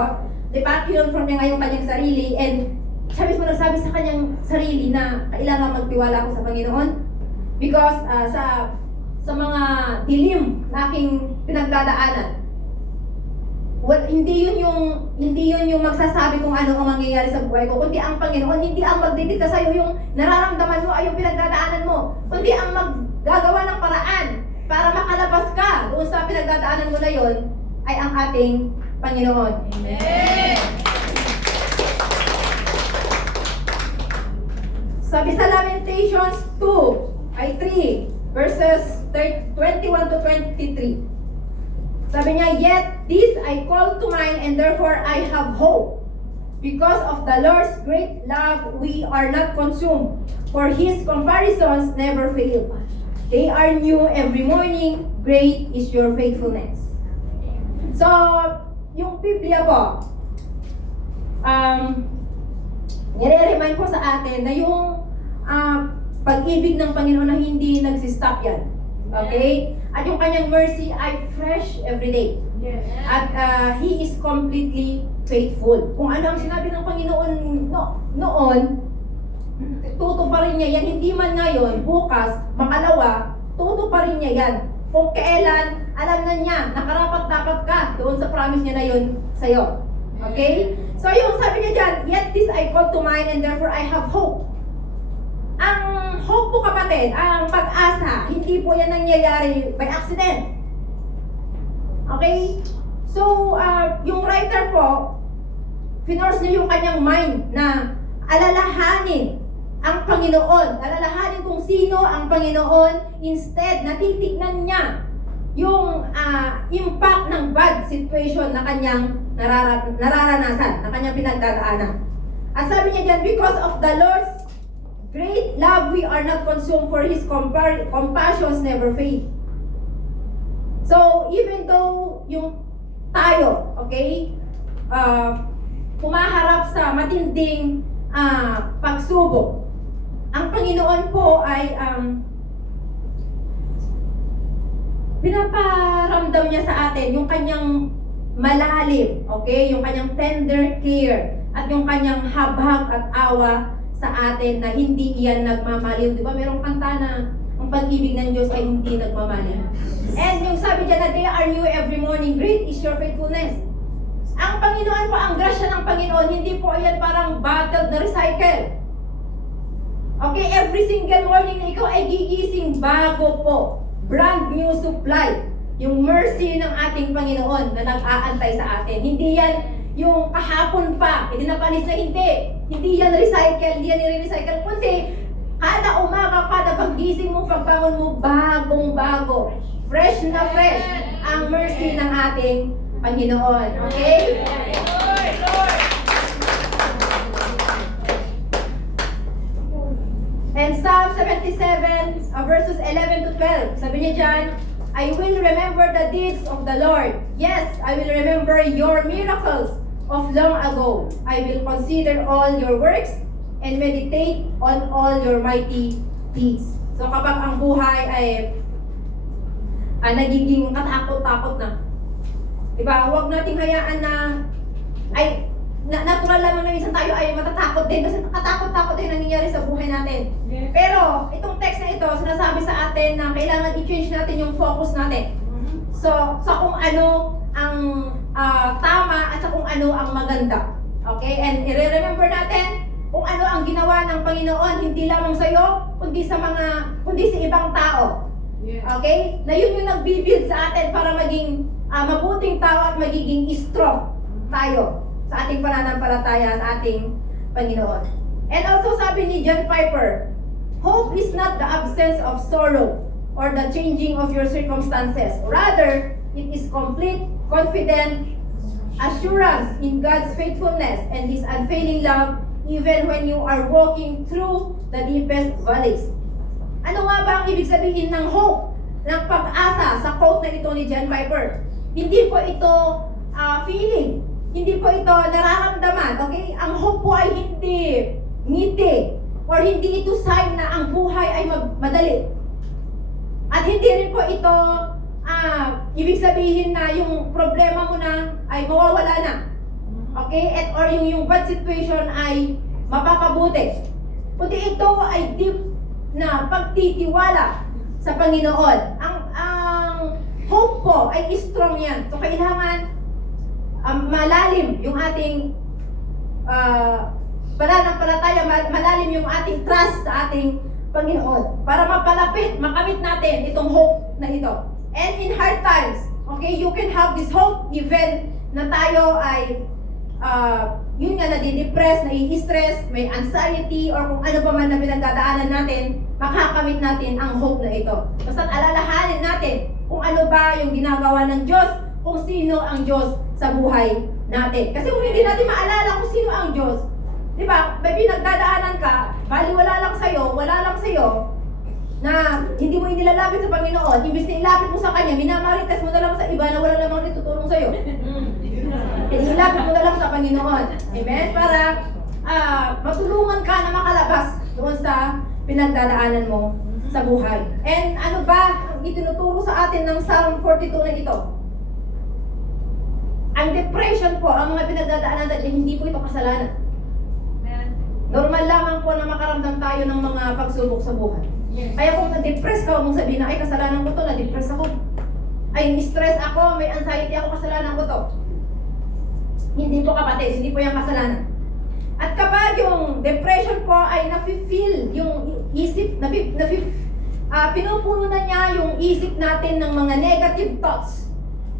di ba, kinonfirm niya nga yung kanyang sarili, and siya mismo nagsabi sa kanyang sarili na kailangan magtiwala ako sa Panginoon because sa mga dilim na aking pinagdadaanan, hindi yun yung magsasabi kung ano ang mangyayari sa buhay ko, kundi ang Panginoon. Hindi ang magdidikta sa iyo yung nararamdaman mo ay yung pinagdadaanan mo, kundi ang maggagawa ng paraan para makalabas ka doon sa pinagdadaanan mo na yon ay ang ating Panginoon. Amen. Sabi sa Lamentations 3 verses 21 to 23. Sabi niya, yet this I call to mind, and therefore I have hope. Because of the Lord's great love, we are not consumed, for His comparisons never fail. They are new every morning, great is your faithfulness. So, yung Biblia po, nire-remind po sa atin na yung pag-ibig ng Panginoon na hindi nagsistop yan. Okay? At yung kanyang mercy ay fresh every day. Yes. At He is completely faithful. Kung ano ang sinabi ng Panginoon noon, tutuparin niya yan. Hindi man ngayon, bukas, makalawa, tutuparin niya yan. Kung kailan, alam na niya, nakarapat-dapat ka doon sa promise niya na yun sa'yo. Okay? So yung sabi niya dyan, yet this I call to mind and therefore I have hope. Ang hope po kapatid, ang pag-asa, hindi po yan nangyayari by accident. Okay? So, yung writer po, finorce niya yung kanyang mind na alalahanin ang Panginoon. Alalahanin kung sino ang Panginoon. Instead, natitignan niya yung impact ng bad situation na kanyang nararanasan, na kanyang pinagdadaanan. At sabi niya dyan, because of the Lord's great love, we are not consumed, for His compassions never fade. So, even though yung tayo, okay, humaharap sa matinding pagsubok, ang Panginoon po ay pinaparamdam niya sa atin yung kanyang malalim, okay? Yung kanyang tender care at yung kanyang habag at awa sa atin na hindi iyan nagmamaliw. Di ba merong kanta na ang pag-ibig ng Diyos ay hindi nagmamaliw? And yung sabi dyan na they are new every morning, great is your faithfulness. Ang Panginoon po, ang grasya ng Panginoon, hindi po yan parang bottled na recycle. Okay, every single morning na ikaw ay gigising bago po. Brand new supply. Yung mercy ng ating Panginoon na nag-aantay sa atin. Hindi yan yung kahapon pa, hindi napalis na hindi. Hindi yan recycle, hindi yan nire-recycle. Kundi, kada umaga, kada paggising mo, pagbangon mo, bagong-bago. Fresh na fresh ang mercy ng ating Panginoon. Okay? And Psalm 77, verses 11 to 12. Sabi niya dyan, I will remember the deeds of the Lord. Yes, I will remember your miracles of long ago. I will consider all your works and meditate on all your mighty deeds. So kapag ang buhay ay nagiging katakot-takot na, diba? Huwag nating hayaan na natural lamang na minsan tayo ay matatakot din kasi katakot-takot din nangyayari sa buhay natin. Yes. Pero itong text na ito, sinasabi sa atin na kailangan i-change natin yung focus natin. So, sa kung ano ang tama at sa kung ano ang maganda. Okay? And i-remember natin kung ano ang ginawa ng Panginoon, hindi lamang sa iyo, kundi sa ibang tao. Yes. Okay? Na yun yung nagbibuild sa atin para maging mabuting tao at magiging strong tayo sa ating pananampalataya sa ating Panginoon. And also sabi ni John Piper, hope is not the absence of sorrow or the changing of your circumstances. Rather, it is complete, confident assurance in God's faithfulness and His unfailing love even when you are walking through the deepest valleys. Ano nga ba ang ibig sabihin ng hope, ng pag-asa sa quote na ito ni John Piper? Hindi po ito feeling. Hindi po ito nararamdaman, okay? Ang hope po ay hindi ngiti or hindi ito sign na ang buhay ay madali. At hindi rin po ito ibig sabihin na yung problema mo na ay mawawala na. Okay? At or yung bad situation ay mapakabuti. Kundi ito ay deep na pagtitiwala sa Panginoon. Ang hope po ay strong yan. So kailangan malalim yung ating pananampalataya, malalim yung ating trust sa ating Panginoon para makamit natin itong hope na ito. And in hard times, okay, you can have this hope even na tayo ay yun nga, nadidepress, nai-stress, may anxiety, or kung ano pa man na pinagdadaanan natin, makakamit natin ang hope na ito. Basta't alalahanin natin kung ano ba yung ginagawa ng Diyos, kung sino ang Diyos sa buhay natin. Kasi kung hindi natin maalala kung sino ang Diyos, di ba, may pinagdadaanan ka, bali wala lang sa'yo, na hindi mo inilalapit sa Panginoon, imbis na ilapit mo sa Kanya, minamarites mo na lang sa iba na wala namang itutulong sa'yo. Ilapit mo na lang sa Panginoon. Amen? Para matulungan ka na makalabas doon sa pinagdadaanan mo sa buhay. And ano ba ang itinuturo sa atin ng Psalm 42 na ito? Ang depression po, ang mga pinagdadaanan natin, hindi po ito kasalanan. Normal lamang po na makaramdam tayo ng mga pagsubok sa buhay. Kaya kung na-depress ka, huwag mong sabihin na, ay, kasalanan ko to, na-depress ako. Ay, stress ako, may anxiety ako, kasalanan ko to. Hindi po kapatid, hindi po yung kasalanan. At kapag yung depression po ay nafe-feel yung isip, pinupuno na niya yung isip natin ng mga negative thoughts.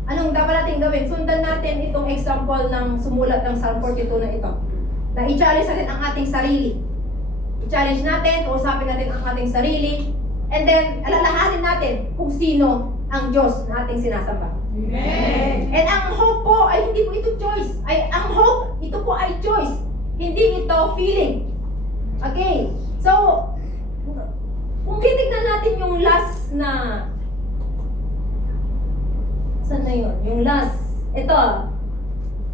Anong dapat natin gawin? Sundan natin itong example ng sumulat ng Psalm 42 na ito. Na i-challenge natin ang ating sarili. I-challenge natin, kausapin natin ang ating sarili, and then alalahanin natin kung sino ang Diyos na ating sinasamba. Amen. And ang hope po ay hindi po ito choice. Ang hope, ito po ay choice. Hindi ito feeling. Okay. So, kung titignan natin yung last na... Saan na yun? Yung last. Ito.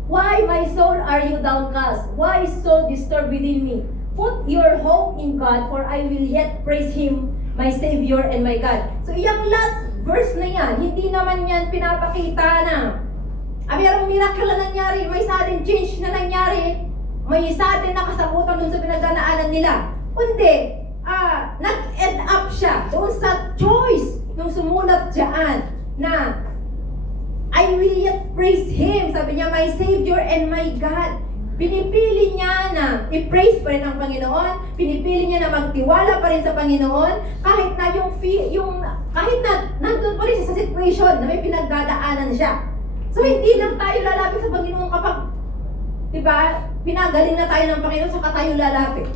Why, my soul, are you downcast? Why is so disturbed within me? Put your hope in God, for I will yet praise Him, my Savior and my God. So, yung last verse na yan, hindi naman yan pinapakita na mayroong miracle na nangyari, may sudden change na nangyari, may sudden na kasagutan dun sa pinagdanaanan nila. Kundi, nag-end up siya doon sa choice nung sumulat dyan na I will yet praise Him. Sabi niya, my Savior and my God. Pinipili niya na i-praise pa rin ang Panginoon. Pinipili niya na magtiwala pa rin sa Panginoon. Kahit na kahit na nandun pa rin sa situation na may pinagdadaanan siya. So, hindi lang tayo lalapit sa Panginoon kapag, di ba, pinagaling na tayo ng Panginoon, saka tayo lalapit.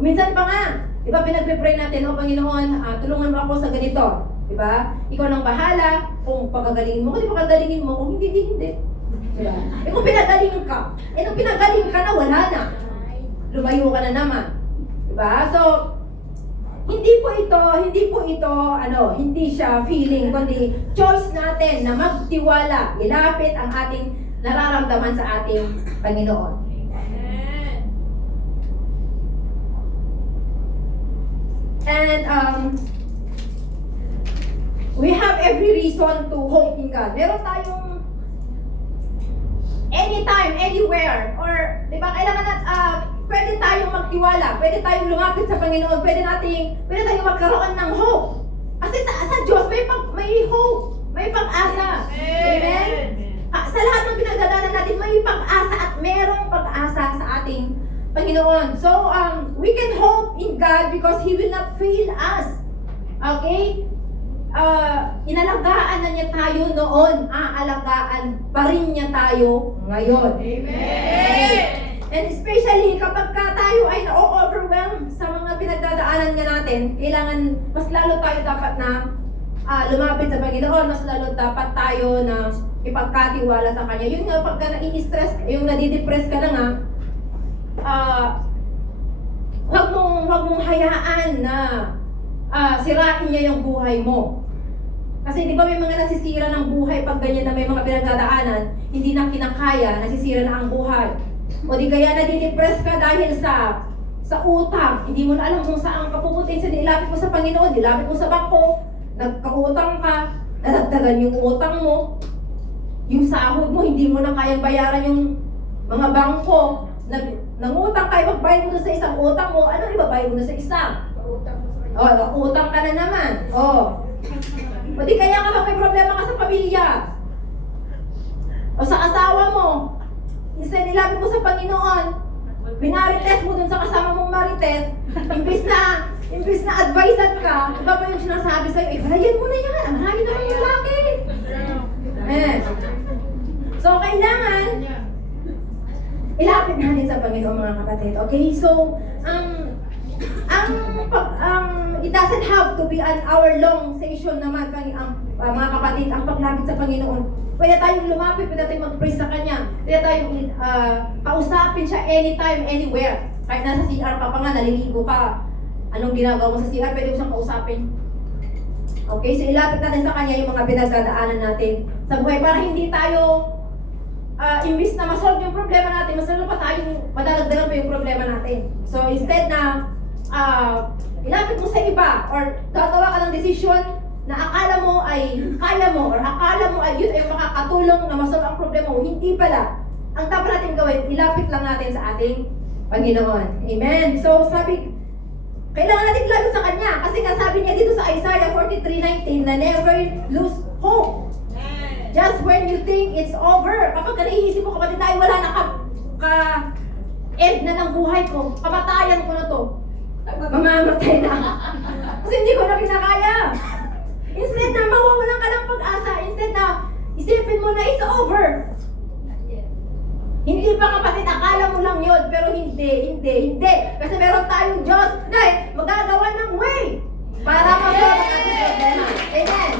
Minsan pa nga, di ba, pinagpipray natin, o Panginoon, tulungan mo ako sa ganito. Di ba? Ikaw nang bahala kung pagagalingin mo. Kung di pagagalingin mo, kung hindi. Diba? Kung pinagaling ka, nung pinagaling ka na, wala na. Lumayo ka na naman. Diba? So, hindi siya feeling, kundi choice natin na magtiwala, ilapit ang ating nararamdaman sa ating Panginoon. And, we have every reason to hope in God. Meron tayong anytime, anywhere, or, di ba, kailangan pwede tayong magtiwala, pwede tayong lumapit sa Panginoon, pwede tayong magkaroon ng hope. Kasi sa Diyos, may hope, may pag-asa. Amen? Sa lahat ng pinagdadaanan natin, may pag-asa at merong pag-asa sa ating Panginoon. So, we can hope in God because He will not fail us. Okay? Inalagaan na niya tayo noon, aalagaan pa rin niya tayo ngayon. Amen! And especially kapag tayo ay na-overwhelm sa mga pinagdadaanan nga natin, kailangan mas lalo tayo dapat na lumapit sa Panginoon, mas lalo dapat tayo na ipagkatiwala sa Kanya. Yun nga, pagka nai-stress, yung nadidepress ka na nga, huwag mong hayaan na sirain niya yung buhay mo. Kasi di ba may mga nasisira ng buhay pag ganyan na may mga pinagdadaanan, hindi na kinakaya, nasisira na ang buhay. O di kaya nadidepress ka dahil sa utang, hindi mo na alam kung saan ka pupuntin, sa nilapit mo sa Panginoon, nilapit mo sa bangko, nagkautang ka, nadagdagan yung utang mo, yung sahod mo, hindi mo na kayang bayaran yung mga bangko, nangutang ka, ibagbayad mo na sa isang utang mo, ano ibabayad mo na sa isang? Utang ka na naman. O di kaya kapag may problema ka sa pamilya, o sa asawa mo, nilapit mo sa Panginoon, binarites mo dun sa kasama mong marites, imbis na advisean ka, iba pa yung sinasabi sa'yo, balayan mo na yan, ang hangin naman yung laki. So, kailangan, ilapit natin sa Panginoon, mga kapatid. Okay, so, it doesn't have to be an hour-long session naman, mga kapatid, ang paglapit sa Panginoon. Pwede tayong lumapit, pwede tayong mag-praise sa Kanya, pwede tayong kausapin siya anytime, anywhere. Kahit nasa CR ka pa nga, naliligo ka, anong ginagawa mo sa CR, pwede mo siyang kausapin. Okay, so ilapit natin sa Kanya yung mga pinagdadaanan natin sa buhay para hindi tayo, imbis na masolve yung problema natin, mas lalo pa tayong madadagdagan pa yung problema natin. So instead na ilapit mo sa iba or gagawa ka ng desisyon na akala mo ay kaya mo or akala mo ay yun ay makakatulong na masolve ang problema mo, hindi pala. Ang dapat natin gawin, ilapit lang natin sa ating Panginoon. Amen. So sabi, kailangan natin lalo sa Kanya. Kasi nga sabi niya dito sa Isaiah 43:19 na never lose hope. Just when you think it's over. Kapag naiisip mo, kapatid tayo, wala na end na ng buhay ko. Kamatayan ko na to. Mamamatay na. Kasi hindi ko na kinakaya. Instead na mawawalan ka ng pag-asa, instead na isipin mo na it's over. Hindi pa kapatid, akala mo lang yun, pero hindi. Kasi meron tayong Diyos na magagawa ng way para masolve ang ating problema. Amen.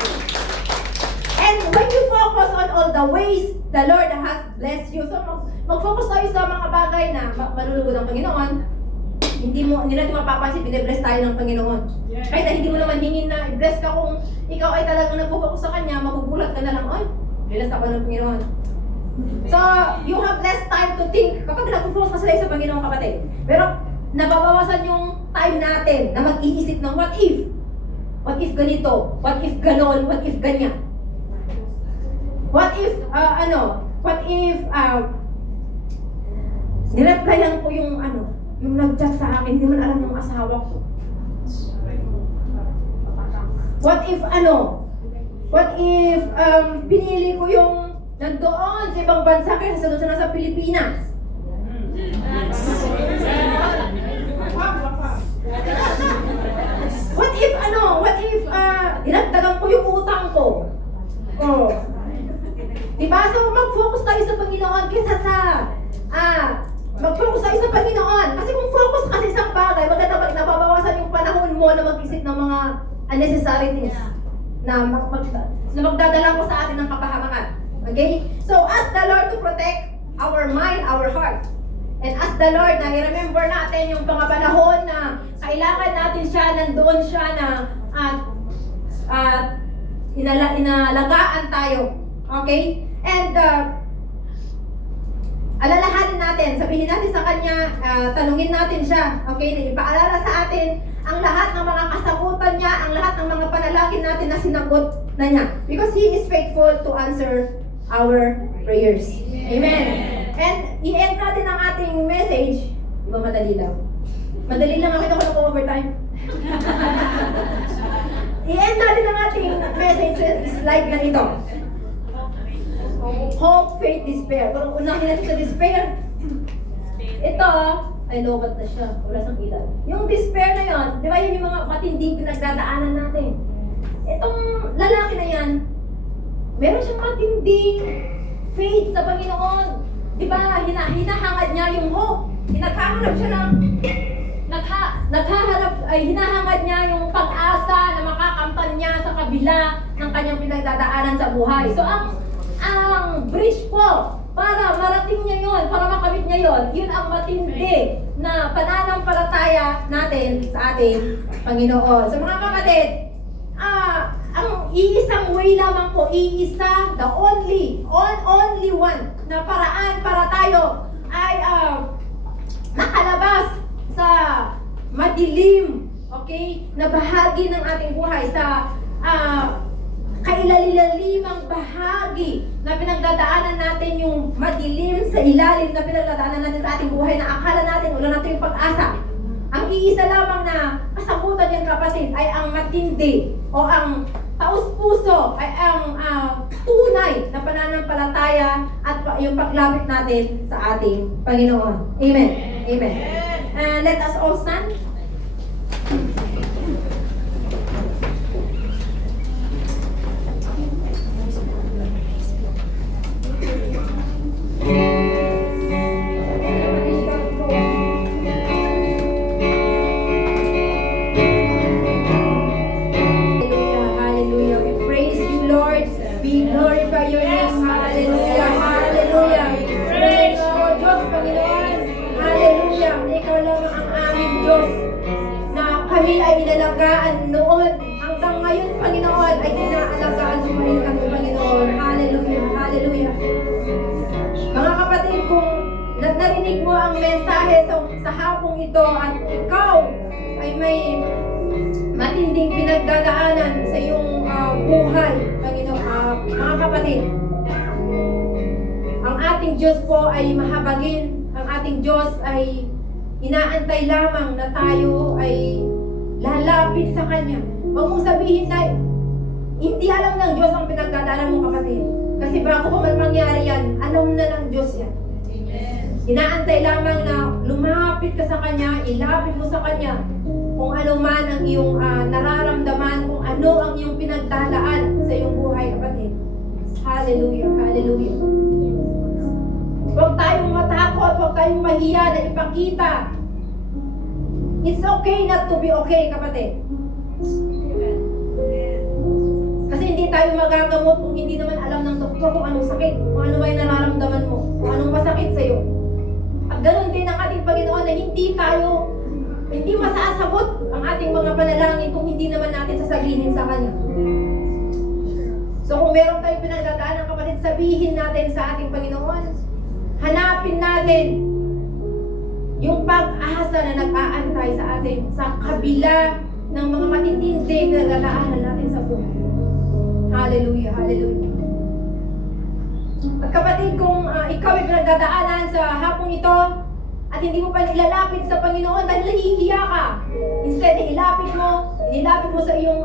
And when you focus on all the ways the Lord has blessed you, so mag-focus tayo sa mga bagay na malulugod ng Panginoon. Hindi natin mapapansin, bine-bless tayo ng Panginoon. Kahit na hindi mo naman hingin na i-bless ka, kung ikaw ay talagang nag-focus sa Kanya, magugulat ka na lang, ay, bless ako ng Panginoon. So, you have less time to think. Kapag nag-focus ka sa Panginoon, kapatid. Pero, nababawasan yung time natin na mag-iisip ng what if? What if ganito? What if ganon? What if ganyan? What if, nireplyan ko yung nag-chat sa akin, hindi man alam ng asawa ko. What if, pinili ko yung nandoon sa ibang bansa kaysa doon sa nasa Pilipinas? What if, dinagdagan ko yung utang ko? Oh. Diba? So, mag-focus tayo sa Panginoon kaysa sa, mag-focus tayo sa Panginoon. Kasi kung focus ka sa isang bagay, maganda pag nababawasan yung panahon mo na mag-isip ng mga unnecessary things na magdadala mo sa atin ng kapahamakan. Okay? So, ask the Lord to protect our mind, our heart. And ask the Lord na i-remember natin yung mga panahon na kailangan natin siya, nandoon siya na inalagaan tayo. Okay? And alalahanin natin, sabihin natin sa Kanya, tanungin natin siya. Okay? Na ipaalala sa atin ang lahat ng mga kasagutan niya, ang lahat ng mga panalangin natin na sinagot na niya. Because He is faithful to answer our prayers. Amen. And i-end natin ang ating message. Di ba madali lang? Madali lang ako ito kung overtime. I-end natin ang ating message slide na ito. Hope, faith, despair. Kung unahin natin sa despair, ito, ay lobat na siya. Wala siyang ilan. Yung despair na yon, di ba yun yung mga matinding pinagdadaanan natin? Itong lalaki na yan, meron siyang matinding faith sa Panginoon. Di ba, hinahangad niya yung hope. Naghahanap siya ng hinahangad niya yung pag-asa na makakamtan niya sa kabila ng kanyang pinagdadaanan sa buhay. So, ang bridge po, para marating niya yon, para makamit niya yon, yun ang matindi na pananampalataya natin sa ating Panginoon. So, mga kapatid, ang iisang way lamang po, the only one na paraan para tayo ay nakalabas sa madilim, okay, na bahagi ng ating buhay, sa kailalilalimang bahagi na pinagdadaanan natin, yung madilim sa ilalim na pinagdadaanan natin sa ating buhay na akala natin wala natin yung pag-asa. Ang iisa lamang na kasagutan niyan, kapatid, ay ang matindi o ang taus-puso, ay ang tunay na pananampalataya at yung paglapit natin sa ating Panginoon. Amen. Amen. Let us all stand. Kami ay inalagaan noon hanggang ngayon, Panginoon, ay inaalagaan mo ngayon kami, Panginoon. Hallelujah, hallelujah. Mga kapatid, kung narinig mo ang mensahe sa hapong ito at ikaw ay may matinding pinagdadaanan sa iyong buhay, Panginoon, mga kapatid, ang ating Diyos po ay mahabagin. Ang ating Diyos ay inaantay lamang na tayo ay lalapit sa Kanya. Huwag mong sabihin na hindi alam ng Diyos ang pinagdadaanan mo, kapatid. Kasi bago pa man mangyari yan, alam na ng Diyos yan. Inaantay lamang na lumapit ka sa Kanya, ilapit mo sa Kanya kung ano man ang iyong nararamdaman, kung ano ang iyong pinagdalaan sa iyong buhay, kapatid. Hallelujah, hallelujah. Huwag tayong matakot, huwag tayong mahiya na ipakita. It's okay not to be okay, kapatid. Kasi hindi tayo magagamot kung hindi naman alam ng doktor kung anong sakit, kung ano ba yung nararamdaman mo, kung anong masakit sa'yo. At ganoon din ang ating Panginoon na hindi masasabot ang ating mga panalangin kung hindi naman natin sasabihin sa Kanya. So kung meron tayong pinagdadaanan, kapatid, sabihin natin sa ating Panginoon. Hanapin natin yung pag-asa na nag-aantay sa atin sa kabila ng mga matitinding na dadaanan natin sa buhay. Hallelujah, hallelujah. At kapatid, kung ikaw ay pinagdadaanan sa hapong ito at hindi mo pa nilalapit sa Panginoon dahil nahihiya ka, instead na ilapit mo sa iyong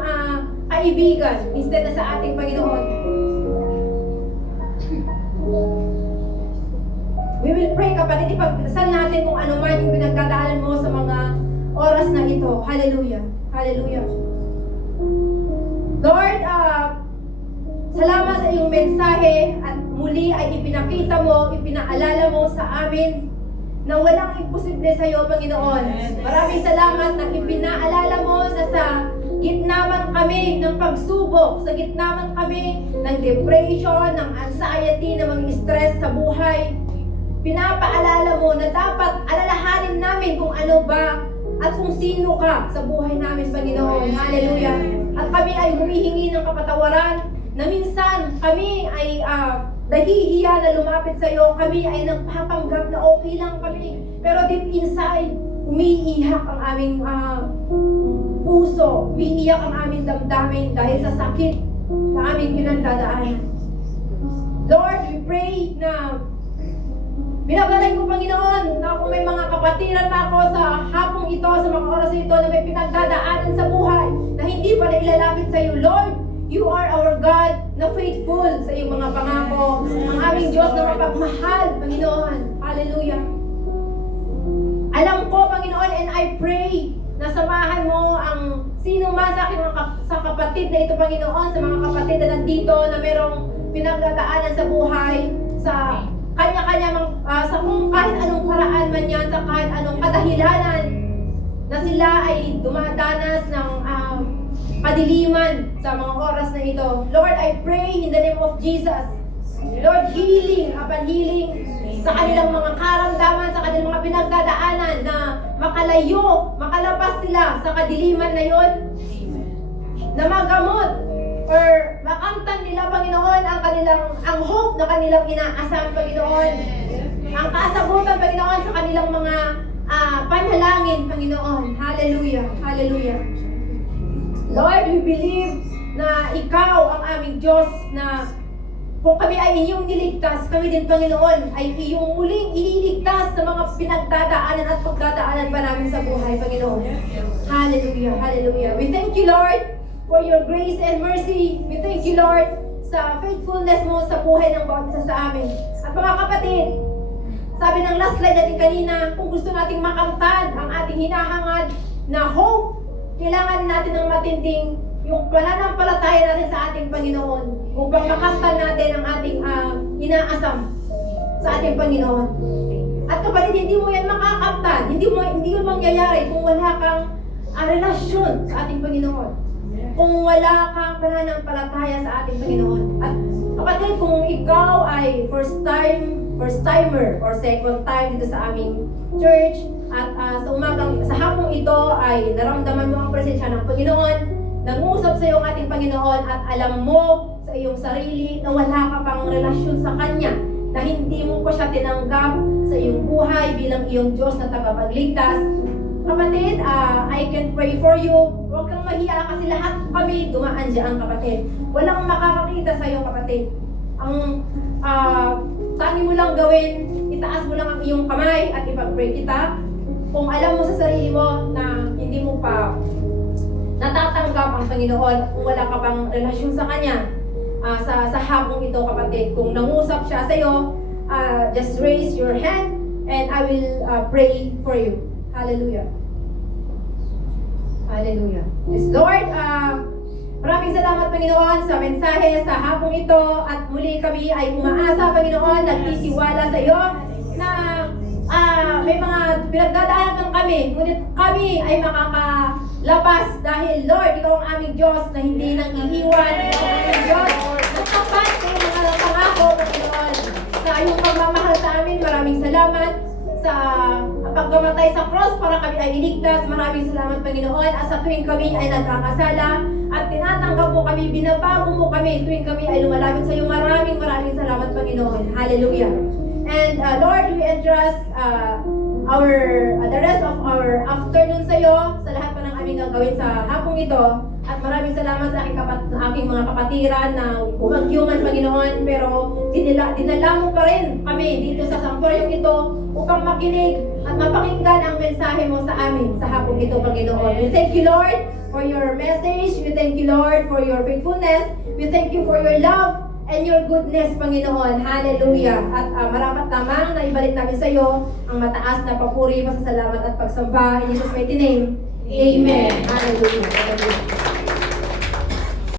kaibigan instead na sa ating Panginoon. We will pray, kapatid, ipagdasal natin kung ano man yung pinagdadaanan mo sa mga oras na ito. Hallelujah. Hallelujah. Lord, salamat sa iyong mensahe at muli ay ipinakita mo, ipinaalala mo sa amin na walang imposible sa iyo, Panginoon. Maraming salamat na ipinaalala mo na sa gitna man kami ng pagsubok, sa gitna man kami ng depression, ng anxiety, ng mga stress sa buhay, pinapaalala mo na dapat alalahanin namin kung ano ba at kung sino ka sa buhay namin, Panginoon. Hallelujah. At kami ay humihingi ng kapatawaran na minsan kami ay nahihiya na lumapit sa iyo. Kami ay nagpapanggap na okay lang kami. Pero deep inside, umiiyak ang aming puso. Umiiyak ang aming damdamin dahil sa sakit na aming pinagdadaanan. Lord, we pray na binabalay ko, Panginoon, na kung may mga kapatiran na ako sa hapong ito, sa mga oras ito na may pinagdadaanan sa buhay na hindi pa na ilalapit sa iyo, Lord, you are our God na faithful sa iyong mga pangako. Ang aming Diyos na mapagmahal, Panginoon. Hallelujah. Alam ko, Panginoon, and I pray na samahan mo ang sino man sa aking sa kapatid na ito, Panginoon, sa mga kapatid na nandito na merong pinagdadaanan sa buhay, sa kanya-kanya sa kung kahit anong paraan man yan, sa kahit anong kadahilanan na sila ay dumadanas ng kadiliman sa mga oras na ito. Lord, I pray in the name of Jesus. Lord, healing upon healing sa kanilang mga karamdaman, sa kanilang mga pinagdadaanan na makalabas sila sa kadiliman na yon, na magamot or makamtan nila, Panginoon, ang hope na kanilang inaasam, Panginoon. Ang kasagutan, Panginoon, sa kanilang mga panalangin, Panginoon. Hallelujah. Hallelujah. Lord, we believe na Ikaw ang aming Diyos, na kung kami ay iyong niligtas, kami din, Panginoon, ay iyong muling ililigtas sa mga pinagdadaanan at pagdadaanan pa namin sa buhay, Panginoon. Hallelujah. Hallelujah. We thank you, Lord, for your grace and mercy. We thank you, Lord, sa faithfulness mo sa buhay ng bawat isa sa amin. At mga kapatid, sabi ng last slide natin kanina, kung gusto nating makamtan ang ating hinahangad na hope, kailangan natin ng matinding yung pananampalataya natin sa ating Panginoon upang makamtan natin ang ating inaasam sa ating Panginoon. At kapatid, hindi mo yan makakamtan, hindi yun mangyayari kung wala kang relasyon sa ating Panginoon. Kung wala kang pananampalataya sa ating Panginoon. At kapatid, kung ikaw ay first timer or second time dito sa aming church at sa hapong ito ay naramdaman mo ang presensya ng Panginoon, nangusap sa iyo ang ating Panginoon at alam mo sa iyong sarili na wala ka pang relasyon sa Kanya, na hindi mo pa siya tinanggap sa iyong buhay bilang iyong Diyos na tagapagligtas. Kapatid, I can pray for you. Huwag kang mahiya kasi lahat kami dumaan dyan, kapatid. Walang makakakita sa iyo, kapatid. Ang tangi mo lang gawin, itaas mo lang ang iyong kamay at ipag-pray kita. kung alam mo sa sarili mo na hindi mo pa natatanggap ang Panginoon, kung wala ka pang relasyon sa Kanya, sa hapong ito kapatid, kung nangusap siya sa iyo, just raise your hand and I will pray for you. Hallelujah. Hallelujah. Yes, Lord, maraming salamat Panginoon sa mensahe sa hapong ito at muli kami ay umaasa Panginoon, nagtitiwala sa iyo na may mga pinagdadaanan kami, ngunit kami ay makakalabas dahil Lord, ikaw ang aming Diyos na hindi nang iiwan, ikaw ang aming Diyos na tapat sa mga pangako Panginoon. Sa iyong pagmamahal sa amin, maraming salamat sa pagkamatay sa cross para kami ay iligtas. Maraming salamat Panginoon at sa tuwing kami ay nagkakasala at tinatanggap mo kami, binabago mo kami tuwing kami ay lumalapit sa iyo. Maraming salamat Panginoon. Hallelujah. And Lord, we entrust the rest of our afternoon sa iyo, sa lahat pa ng aming gagawin sa hapong ito. At maraming salamat sa aking mga kapatiran na umagyungan Panginoon, pero dinala mo pa rin kami dito sa sanktuaryong ito upang makinig at mapakinggan ang mensahe mo sa amin sa hapong ito, Panginoon. We thank you, Lord, for your message. We thank you, Lord, for your faithfulness. We thank you for your love and your goodness, Panginoon. Hallelujah. At marapat lamang na ibalik namin sa iyo ang mataas na papuri, pasasalamat at pagsamba. In Jesus' mighty name, Amen. Hallelujah. Hallelujah.